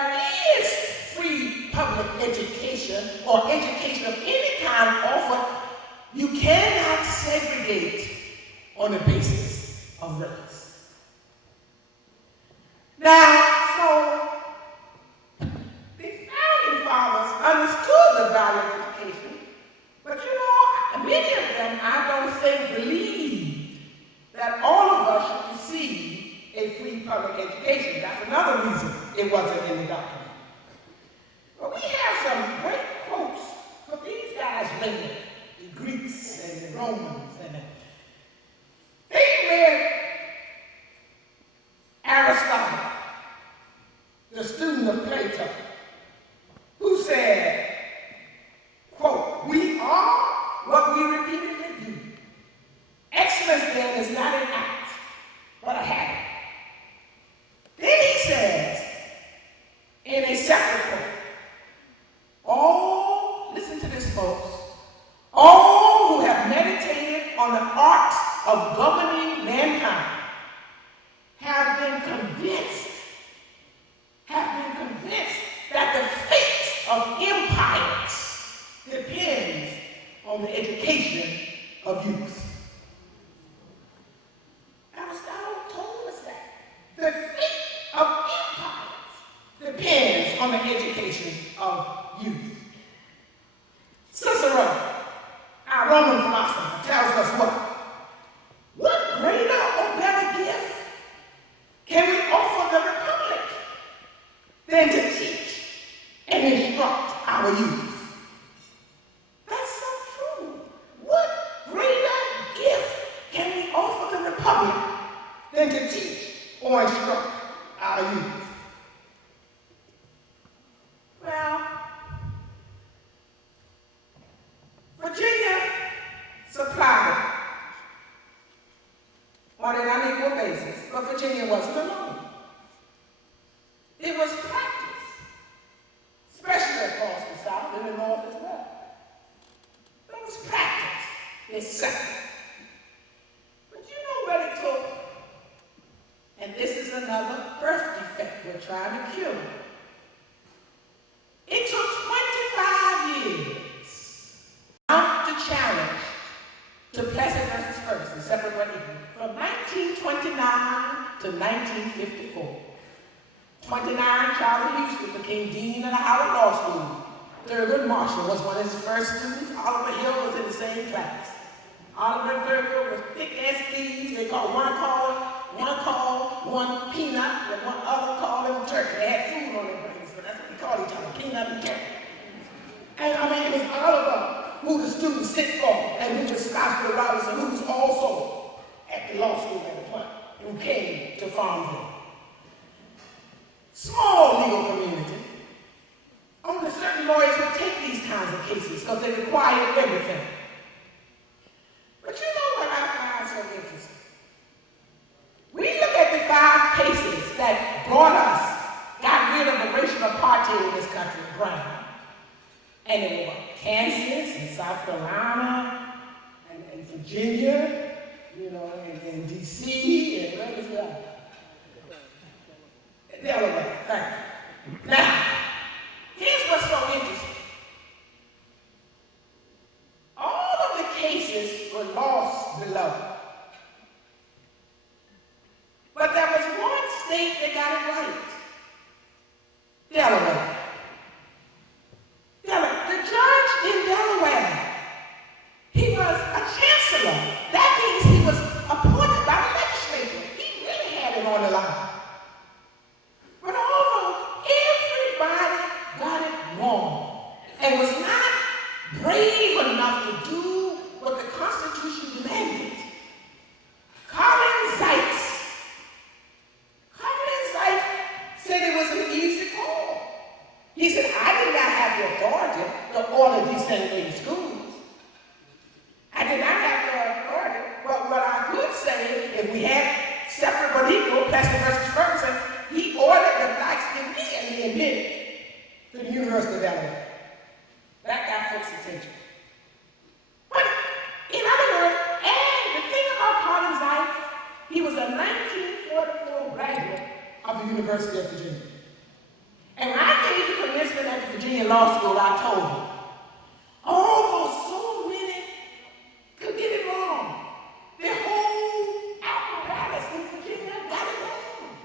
is free public education or education of any kind offered, you cannot segregate on the basis of race. Now, so the founding fathers understood the value of education, but you know, many of them, I don't think, believe that all of us should receive a free public education. That's another reason it wasn't in the document. But we have some great quotes from these guys later, the Greeks and the Romans, and they read Aristotle, the student of Plato, who said, quote, "We are what we repeatedly do. Excellence then is not an act, but a habit." Then he says, in a separate quote, "All," listen to this folks, "all who have meditated on the art of governing mankind have been convinced that the fate of empires depends on the education of youth." Aristotle told us that. The fate of empires depends on the education of youth. Cicero, our Roman philosopher, tells us what? What greater or better gift can we offer the Republic than to teach and instruct our youth? That's so true. What greater gift can we offer the Republic than to teach or instruct our youth? Well, Virginia supplied on an unequal basis, but Virginia wasn't alone. It was practiced, especially across the South and the North as well. It was practiced. It's separate. But you know what it took? And this is another birth defect we're trying to cure. It took 25 years to challenge to Plessy versus Ferguson, separate but equal, from 1929 to 1954. 29, Charlie Houston became dean of the Howard Law School. Thurgood Marshall was one of his first students. Oliver Hill was in the same class. Oliver and Thurgood were thick as thieves. They called one peanut, and one other called them turkey. They had food on their brains, so that's what we called each other, peanut and turkey. And I mean, it was Oliver who the students sit for, and it was Scottsville Robinson, who was also at the law school at the point, who came to Farmville. Small legal community. Only certain lawyers would take these kinds of cases because they required everything. But you know what I find so interesting? We look at the 5 cases that got rid of the racial apartheid in this country, Brown. And it was Kansas and South Carolina and Virginia, you know, and D.C. and where was that? Delaware, thank you. Now, here's what's so interesting. All of the cases were lost below. But there was one state that got it right. Delaware. He said, I did not have the authority to order desegregated schools. I did not have the authority, but what I could say, if we had separate but equal, Plessy versus Ferguson, he ordered the blacks immediately admitted to the University of Delaware. That got folks' attention. But in other words, and the thing about Colin Zeiss, he was a 1944 graduate of the University of Virginia. And when I came to commencement at the Virginia Law School, I told him, although so many could get it wrong, the whole apparatus in Virginia got it wrong.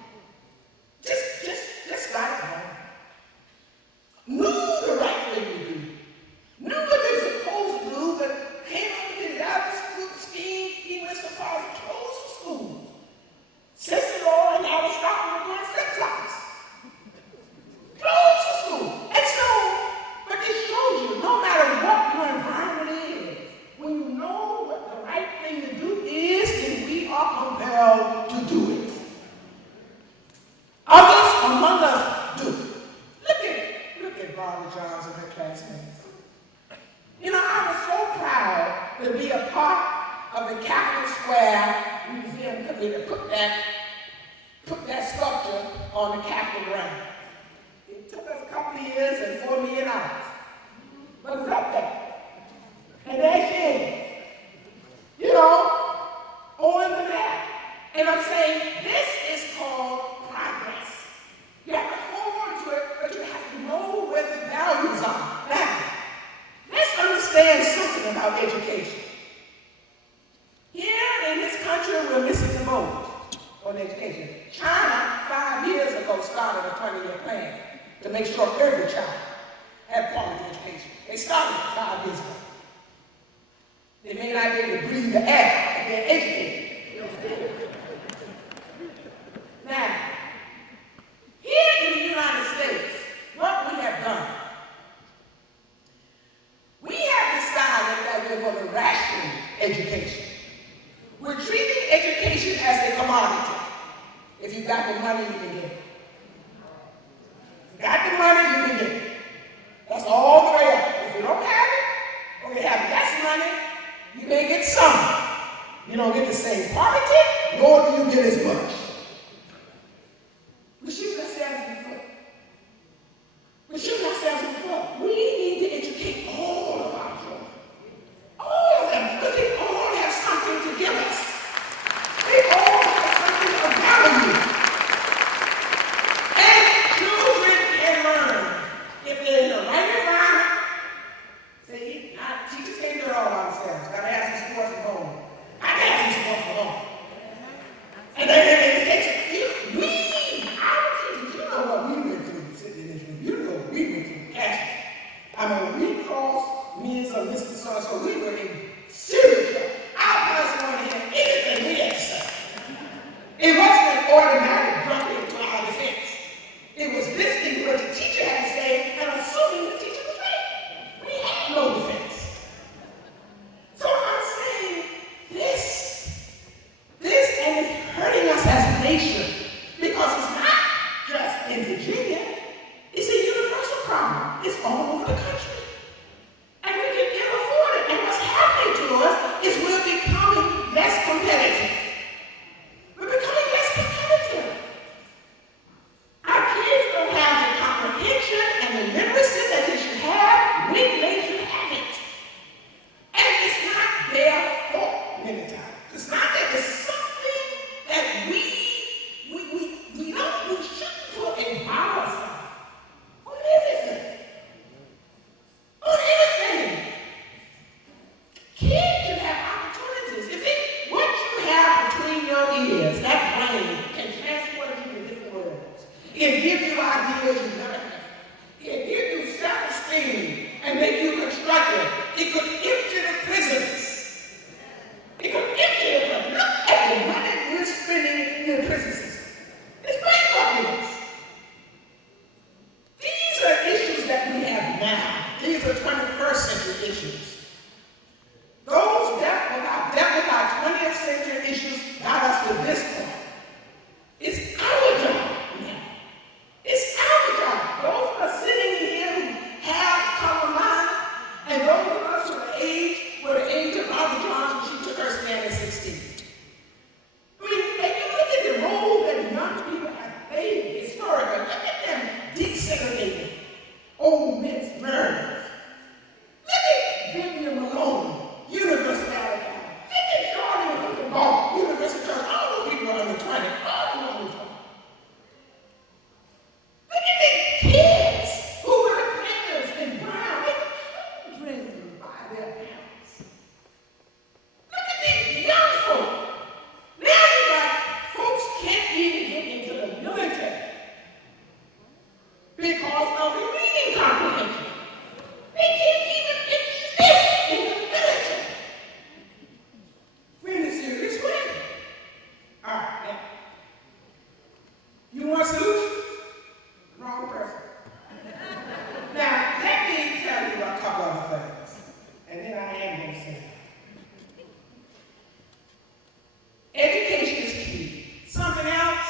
Just got it wrong. Knew the right thing to do. Knew what they were supposed to do, but came up with the other school scheme. He went so far as to close the schools. Cicero and Aristotle were doing flip-flops. Close the school. And so, but it shows you, no matter what your environment is, when you know what the right thing to do is, then we are compelled to do it. Others among us do. Look at Barbara Johns and her classmates. You know, I was so proud to be a part of the Capitol Square Museum Committee, put that sculpture on the Capitol ground. It took us a couple of years and $4 million. But it's up there. And there she is. You know, on the map. And I'm saying this is called progress. You have to hold on to it, but you have to know where the values are. Now, let's understand something about education. Here in this country, we're missing the boat on education. China, 5 years ago, started a 20-year plan to make sure every child had quality education. They started it 5 years ago. They may not be able to breathe the air, but they're educated. Now, here in the United States, what we have done, we have decided that we're going to ration education. We're treating education as a commodity. If you got the money, you can get it. If you got the money, you can get it. That's all the way up. If you don't have it, or you have less money, you may get some. You don't get the same quality, nor do you get as much. We shoot ourselves in the foot. We shoot ourselves in the foot. We need to educate all of our children. All of them, because they all have something to give us. They all have something of value. And children can learn if they're in the right environment. See, teachers can't do it all by themselves. Gotta have some sports at home. I got some sports at home. And then we crossed means of Mr. So we were in serious trouble. Our parents wanted to hear anything we had to say. It wasn't an automatic jumping into our defense. It was listening to what the teacher had to say and assuming the teacher was right. We had no defense. So I'm saying this and it's hurting us as a nation because it's not just in Virginia. It's a universal problem. It's all over the country. And we can ill afford it. And what's happening to us is we're becoming less competitive. We're becoming less competitive. Our kids don't have the comprehension and the literacy that they should have when they should have it. And it's not their fault many times. It's not that it's something that we shouldn't put in ourselves. On everything. On anything. Kids should have opportunities. What you have between your ears, that brain can transport you to different worlds. It gives you ideas you never had. It gives you self-esteem and make you constructive. It could empty the prisons. It could empty them. Look at the money we're spending in the prison system. It's bankrupting us. These are issues that we have now. These are 21st century issues. Those dealt with our 20th century issues got us to this point. It's our job now. It's our job. Those who are sitting because of the reading comprehension. They can't even enlist in the military. We're in a serious way. All right, now. You want solutions? Wrong person. Now, let me tell you a couple of things, and then I am going to say education is key. Something else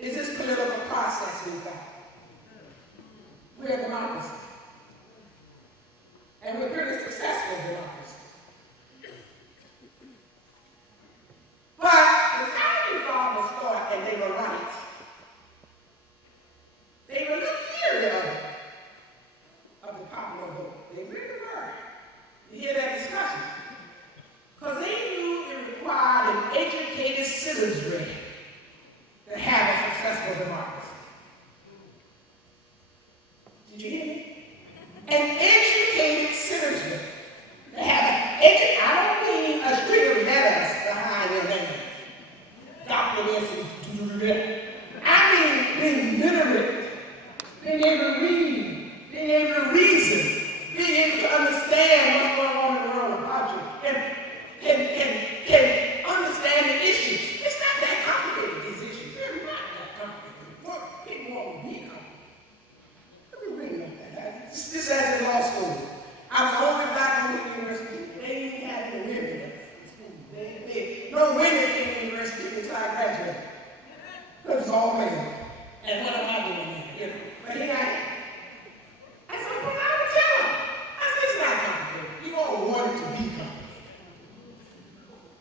is this political process we've got. We're a democracy. And we're pretty successful democracy. But the founding fathers thought, and they were right, they were a little leery of the popular vote. They really were. You hear that discussion? Because they knew it required an educated citizenry to have a successful democracy. Did you hear me? An educated citizenry to have an educated, I don't mean a string of letters behind their name. Dr. this and do that. I mean being literate, being able to read, being able to reason, being able to understand what's going on in the world about you, and can understand the issues. It's not that complicated, these issues. They're not that complicated. What people want to be complicated. Let me read about that. This as in law school. I was the only black woman in the university. They didn't even have any women in school. No women in the university until I graduated. Because it's all men. And what am I doing here? You know? But here I am. I said, well, I would tell them. I said, it's not complicated. You all want it to be complicated.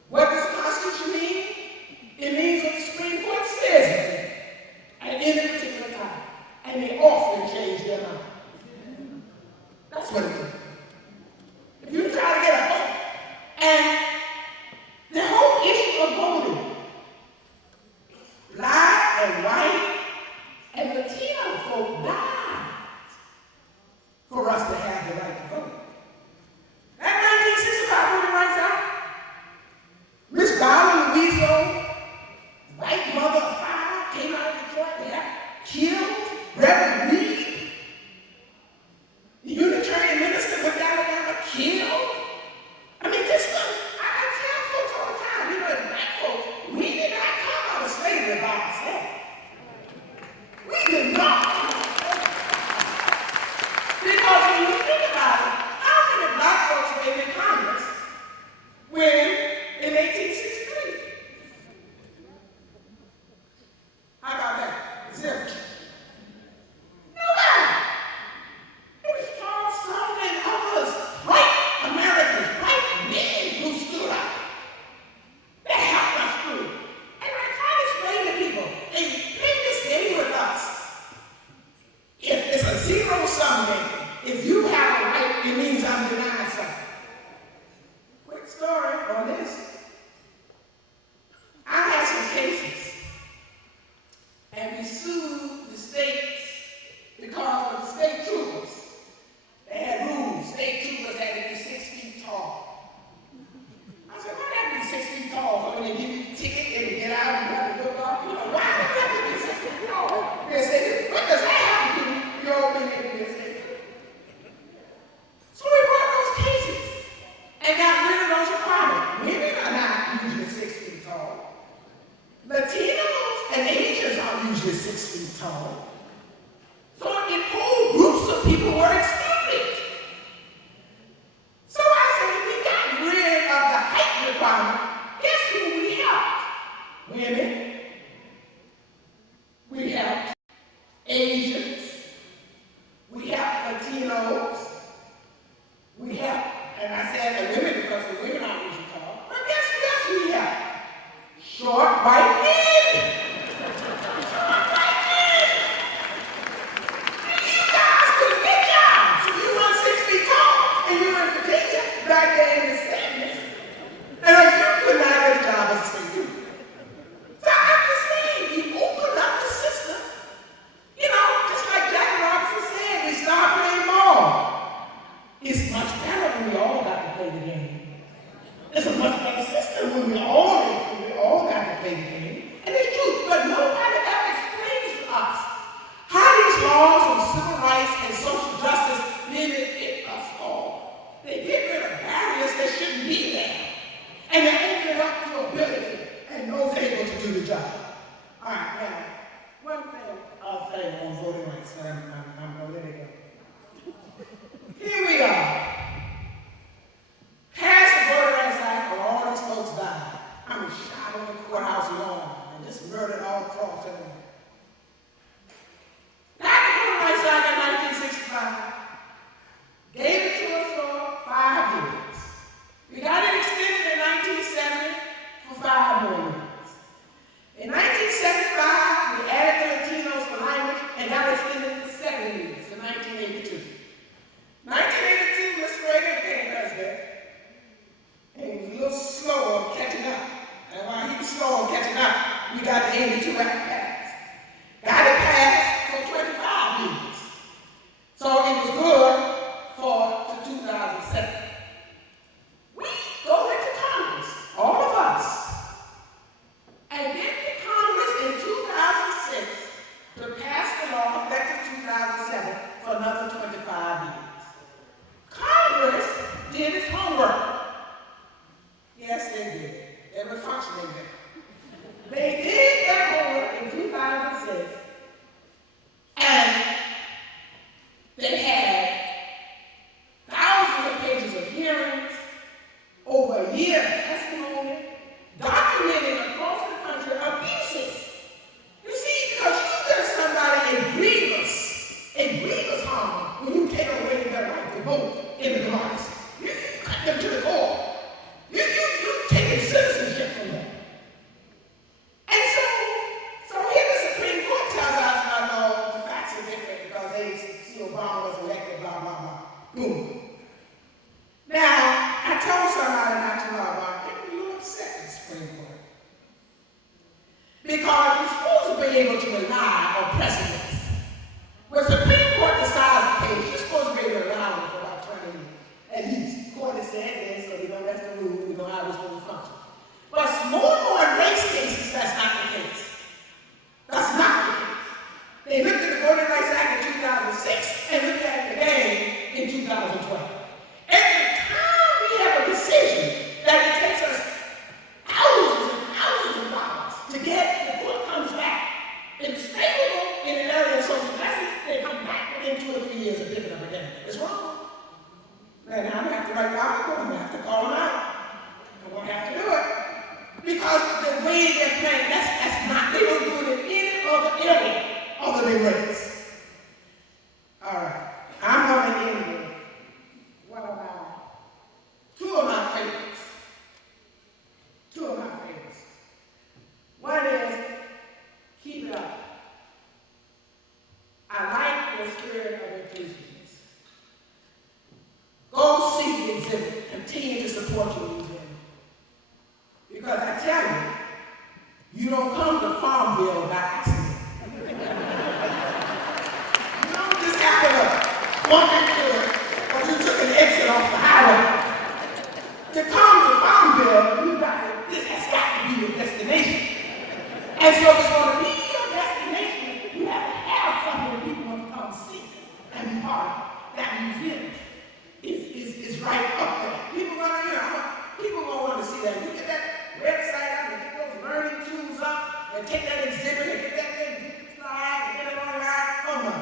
What does the Constitution mean? It means what the Supreme Court says it means at any particular time. And they often change their mind. That's what it means. If you try to get a vote, and the whole issue of voting, black and white and Latino folk died for us to have the right to vote. That 1965 Voting Rights Act, Miss Darla Louiso, white mother of 5, came out of Detroit, they got killed, Reverend Reed, the Unitarian minister from Alabama, killed. I mean, this one, I tell folks all the time, you know, as black folks, we did not come out of slavery by ourselves. We did not. Because when you think about it, how many black folks were in Congress when, in 1863? How about that? 0. Nobody. It was Charles Sumner and others, white Americans, white men who stood up. They helped us through. And I try to explain to people, and play this game with us. If it's a zero-sum game, if you have a right, it means I'm denying something. Quick story on this. I had some cases, and we sued the states because of the state troopers. They had rules. State troopers had to be 6 feet tall. I said, why have to be 6 feet tall? So when they give you a ticket and you get out and you have to look up, you know, why do you have to be 6 feet tall? They say, what does that have to do with your being in this state? So we brought those cases and got rid of those requirements. Women are not usually 6 feet tall. Latinos and Asians are usually 6 feet tall. So whole groups of people were excluded. So I said, we got rid of the height requirement. Guess who we helped? Women. We helped Asians. We helped Latinos. We helped, and I said the women because the women aren't usually tall. But guess who else we helped? Short white men. Short white men. And you guys could get jobs. If you were 6 feet tall and you were in Virginia back there in the 70s, and you could not get a job as a state trooper. So I'm just saying, you open up the system, you know, just rights and social justice benefit us all. They get rid of barriers that shouldn't be there. And they open up to ability and those able to do the job. All right, now, one thing I'll say on voting rights, and I'm going to let it go. Here we are. Passed the Voting Rights Act, where all these folks died. I mean, shot on the courthouse lawn and just murdered all across the land. Got the Voting Rights Act in 1965. Gave it to us for 5 years. We got it extended in 1970 for 5 more years. In 1975, we added the Latinos for language and got it extended for 7 years in 1982. 1982, Mr. Reagan became president, and he was a little slow on catching up. And while he was slow on catching up, we got the 82 Act passed. Got it passed for 25 years. So it was good to 2007. We go into Congress, all of us, and get to Congress in 2006 to pass the law effective 2007 for another 25 years. Congress did its homework. Yes, they did. They were functioning there. They did their homework in 2006, and they had thousands of pages of hearings, over a year of testimony, documenting across the country abuses. You see, because you do somebody a grievous harm when you take away their right to vote in the democracy. You cut them to the core. You take citizenship from them. And so here the Supreme Court tells us, no, the facts are different because they see Obama was elected, blah, blah, blah. Boom. Now, I told somebody not too long ago, I'm getting a little upset with the Supreme Court. Because you're supposed to be able to rely on precedents. When the Supreme Court decides a case, you're supposed to be able to rely on it for about 20 years. At least, the court has said this, so we know that's the rule, we know how we're supposed to function. But more and more in race cases, that's not the case. That's not the case. They looked at the Voting Rights Act in 2006 and looked at it again in 2012. Every time we have a decision that it takes us thousands and thousands of dollars to get, the court comes back. If it's favorable in an area of social justice, they come back within 2 or 3 years of picking up again. It's wrong. And I'm going to have to write the article, I'm going to have to call them out. I'm going to have to do it. Because the way they're playing, that's not, they don't do it in any other area other than race. All right. I'm going to end with what about 2 of my favorites. 2 of my favorites. One is, keep it up. I like your spirit of inclusiveness. Go see the exhibit. Continue to support your museum. Because I tell you, you don't come to Farmville by accident. You don't just happen to bump into it, or you took an exit off the highway. To come to Farmville, this has got to be your destination. And so it's going to be your destination. You have to have something that people want to come see and be part of. That museum is right up there. People going to want to see that. You get that website up and get those learning tools up and take that exhibit and get that thing, get the slides and get it on right. Oh no.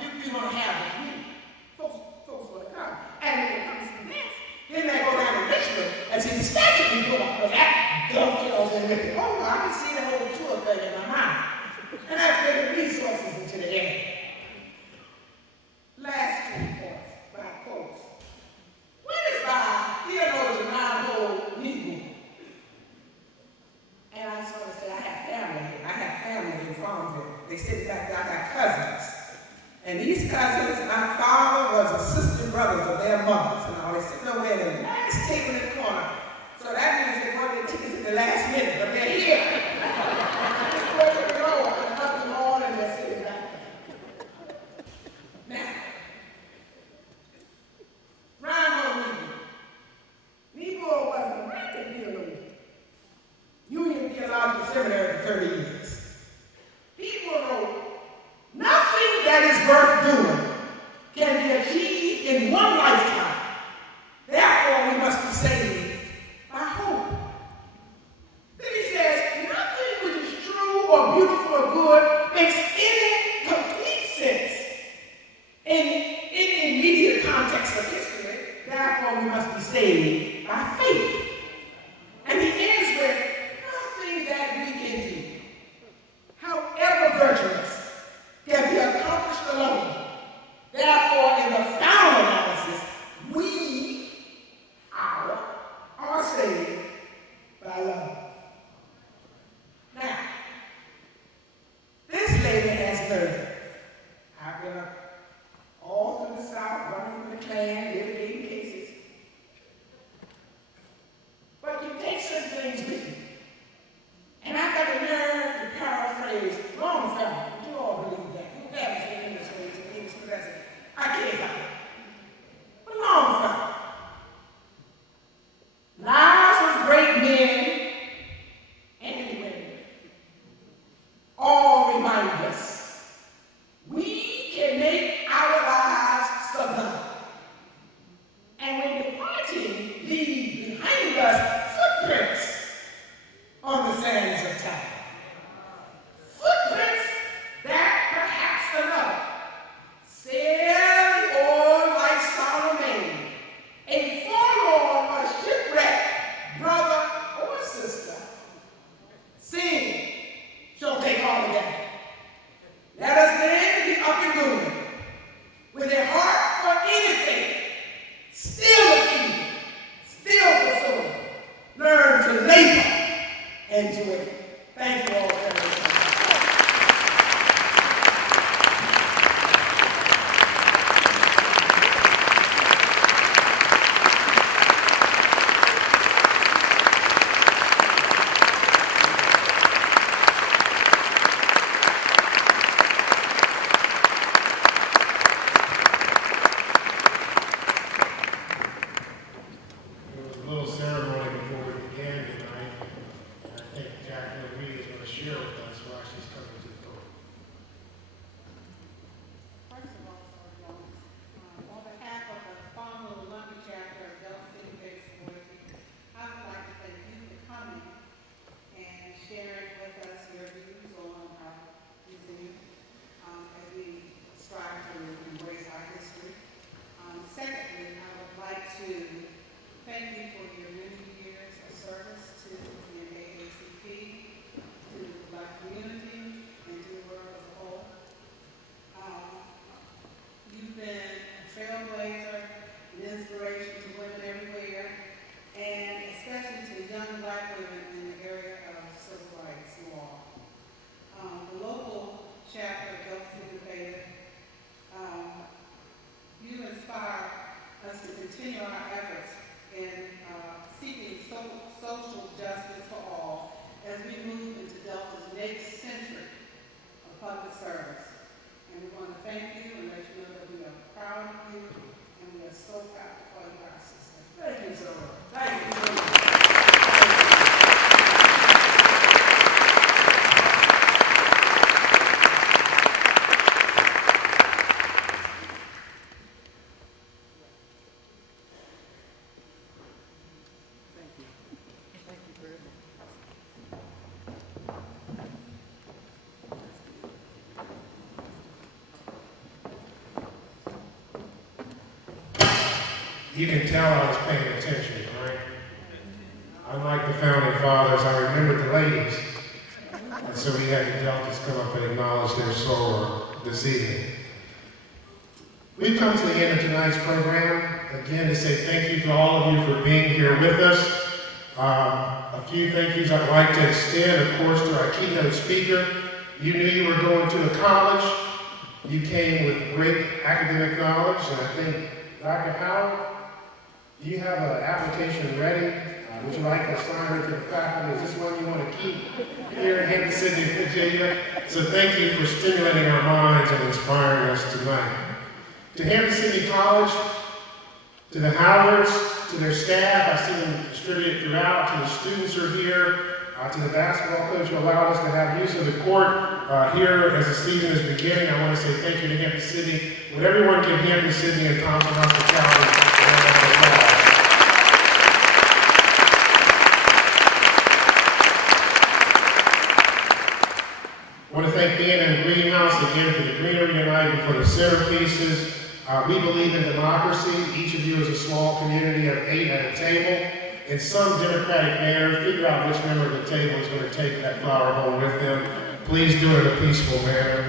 You're going to have it. Folks want to come. And when it comes to this, then they go down to Richmond and see the statue we go up. Because that dovetails in with it. Oh, I can see the whole tour thing in my mind. And I put the resources into the area. Last 2 points, by quotes. One is by theologian Reinhold Niebuhr. And I just want to say, I have family here. I have family in Farmville. They sit back there, I got cousins. And these cousins, my father was assistant brothers of their mothers. And all they sitting over there in the last table in the corner. So that means they bought their tickets at the last minute, but they're here. Before they go, I love them all and they're sitting back there. Now, Reinhold Niebuhr was a rapid theologian. Union Theological Seminary for 30 years. Niebuhr wrote, nothing that is worth doing in one lifetime. Therefore, we must be saved by hope. Then he says, nothing which is true or beautiful or good makes any complete sense in any immediate context of history. Therefore, we must be saved by faith. And he ends with, nothing that we can do, however virtuous, can be accomplished alone. Therefore, in the final analysis, we are saved by love. Now, this lady has nerve. I've been all through the South, running from the Klan, litigating cases. But you take certain things with you. And I've got the nerve to paraphrase Longfellow. Would you all believe that? Who happens to be in this way to English professor? I can't help it. But Longfellow. Lives of great men and women all remind us we can make our lives sublime. And when departing, leave behind us footprints on the sands of time. Footprints that perhaps another, sailing on like Solomon, a forlorn or shipwrecked brother or sister, sin shall take hold again. Let us then be up and going, with a heart for anything, still achieving, still pursuing, learn to labor and to wait. Thank you all very much. There was a little ceremony before we began tonight. And I think Jacqueline Reed is going to share with us why she's coming to the podium. First of all, Sir Jones, on behalf of the former Columbia chapter of Delta City Based Boise, I would like to thank you for coming and sharing with us your views on our museum as we strive to embrace our history. Secondly, I would like to thank you for your many years of service to the NAACP, to the Black community, and to the world as a whole. You've been a trailblazer, an inspiration to women everywhere, and especially to young Black women in the area of civil rights law. The local chapter of Delta City Beta, you inspire us to continue our efforts in seeking social justice for all as we move into Delta's next century of public service. And we want to thank you and let you know that we are proud of you and we are so proud to call you our sister. Thank you so much. Thank you so much. You can tell I was paying attention, right? Unlike the founding fathers, I remembered the ladies. And so we had the Deltas come up and acknowledge their soror this evening. We've come to the end of tonight's program. Again, to say thank you to all of you for being here with us. A few thank yous I'd like to extend, of course, to our keynote speaker. You knew you were going to a college. You came with great academic knowledge, and I think, Dr. Howard, do you have an application ready? Would you like to assign her to the faculty? Is this one you want to keep here in Hampden-Sydney, Virginia? So thank you for stimulating our minds and inspiring us tonight. To Hampden-Sydney College, to the Howards, to their staff, I see them distributed throughout, to the students who are here, To the basketball coach who allowed us to have use of the court here as the season is beginning, I want to say thank you to Hampden-Sydney. Would everyone give Hampden-Sydney and Thompson Hospitality a round of applause? I want to thank B&M Greenhouse again for the greenery tonight and for the centerpieces. We believe in democracy. Each of you is a small community of 8 at a table. In some democratic manner, figure out which member of the table is going to take that flower home with them. Please do it in a peaceful manner.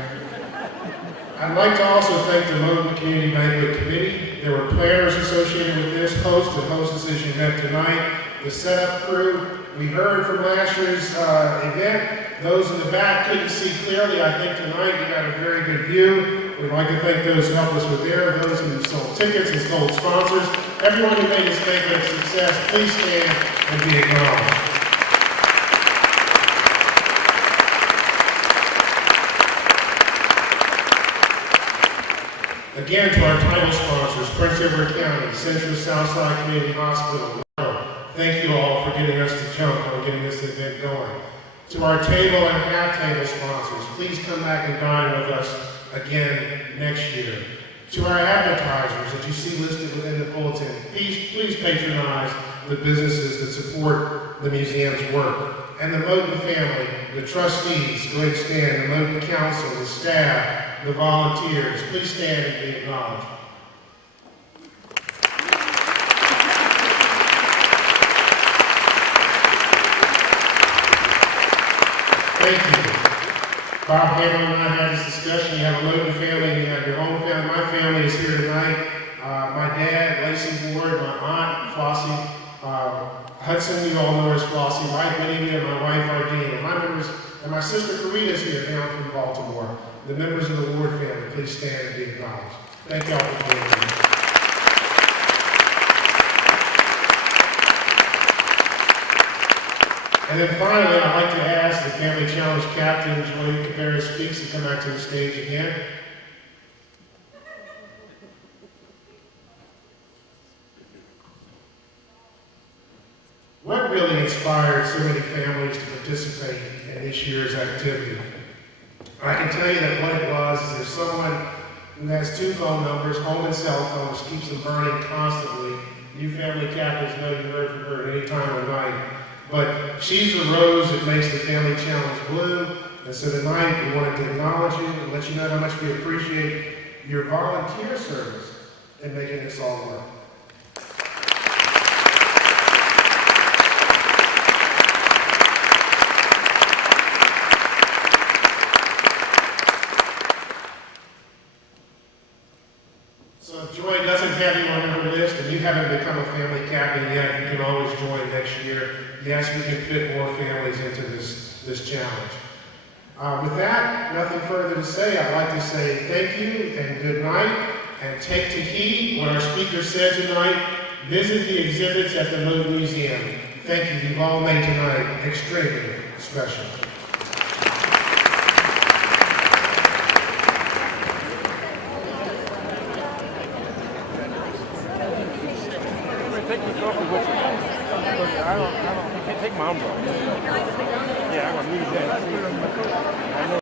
I'd like to also thank the Moton Community Banquet Committee. There were planners associated with this, hosts and hostesses you met tonight, the setup crew. We heard from last year's event. Those in the back couldn't see clearly. I think tonight you got a very good view. We'd like to thank those who helped us with there, those who sold tickets and sold sponsors. Everyone who made this banquet a success, please stand and be acknowledged. Again, to our title sponsors, Prince Edward County, Central Southside Community Hospital, thank you all for getting us to jump on getting this event going. To our table and half-table sponsors, please come back and dine with us again next year. To our advertisers that you see listed within the bulletin, please patronize the businesses that support the museum's work. And the Moton family, the trustees, go ahead and stand, the Moton Council, the staff, the volunteers, please stand and be acknowledged. Thank you. Bob Hamlin and I had this discussion. You have a Moton family and you have your own family. My family is here tonight. My dad, Lacey Ward, my aunt, Flossie Hudson, you all know her as Flossie, Mike Minnie, and my wife, Ardeen. And my members, and my sister Karita is here down from Baltimore. The members of the Ward family, please stand and be acknowledged. Thank you all for being here. And then finally, I'd like to ask the Family Challenge Captain, Joy Cabarrus Speaks, to come back to the stage again. What really inspired so many families to participate in this year's activity? I can tell you that what it was is there's someone who has 2 phone numbers, home and cell phones, keeps them burning constantly. You family captains know you heard from her at any time of night. But she's the rose that makes the Family Challenge bloom. And so tonight we wanted to acknowledge you and let you know how much we appreciate your volunteer service in making this all work. So if Joy doesn't have you on her list and you haven't become a family captain yet, you can always join next year. Yes, we can fit more families into this challenge. With that, nothing further to say. I'd like to say thank you and good night, and take to heed what our speaker said tonight. Visit the exhibits at the Moton Museum. Thank you. You've all made tonight extremely special. You can't take my umbrella. Yeah, I'm gonna leave that.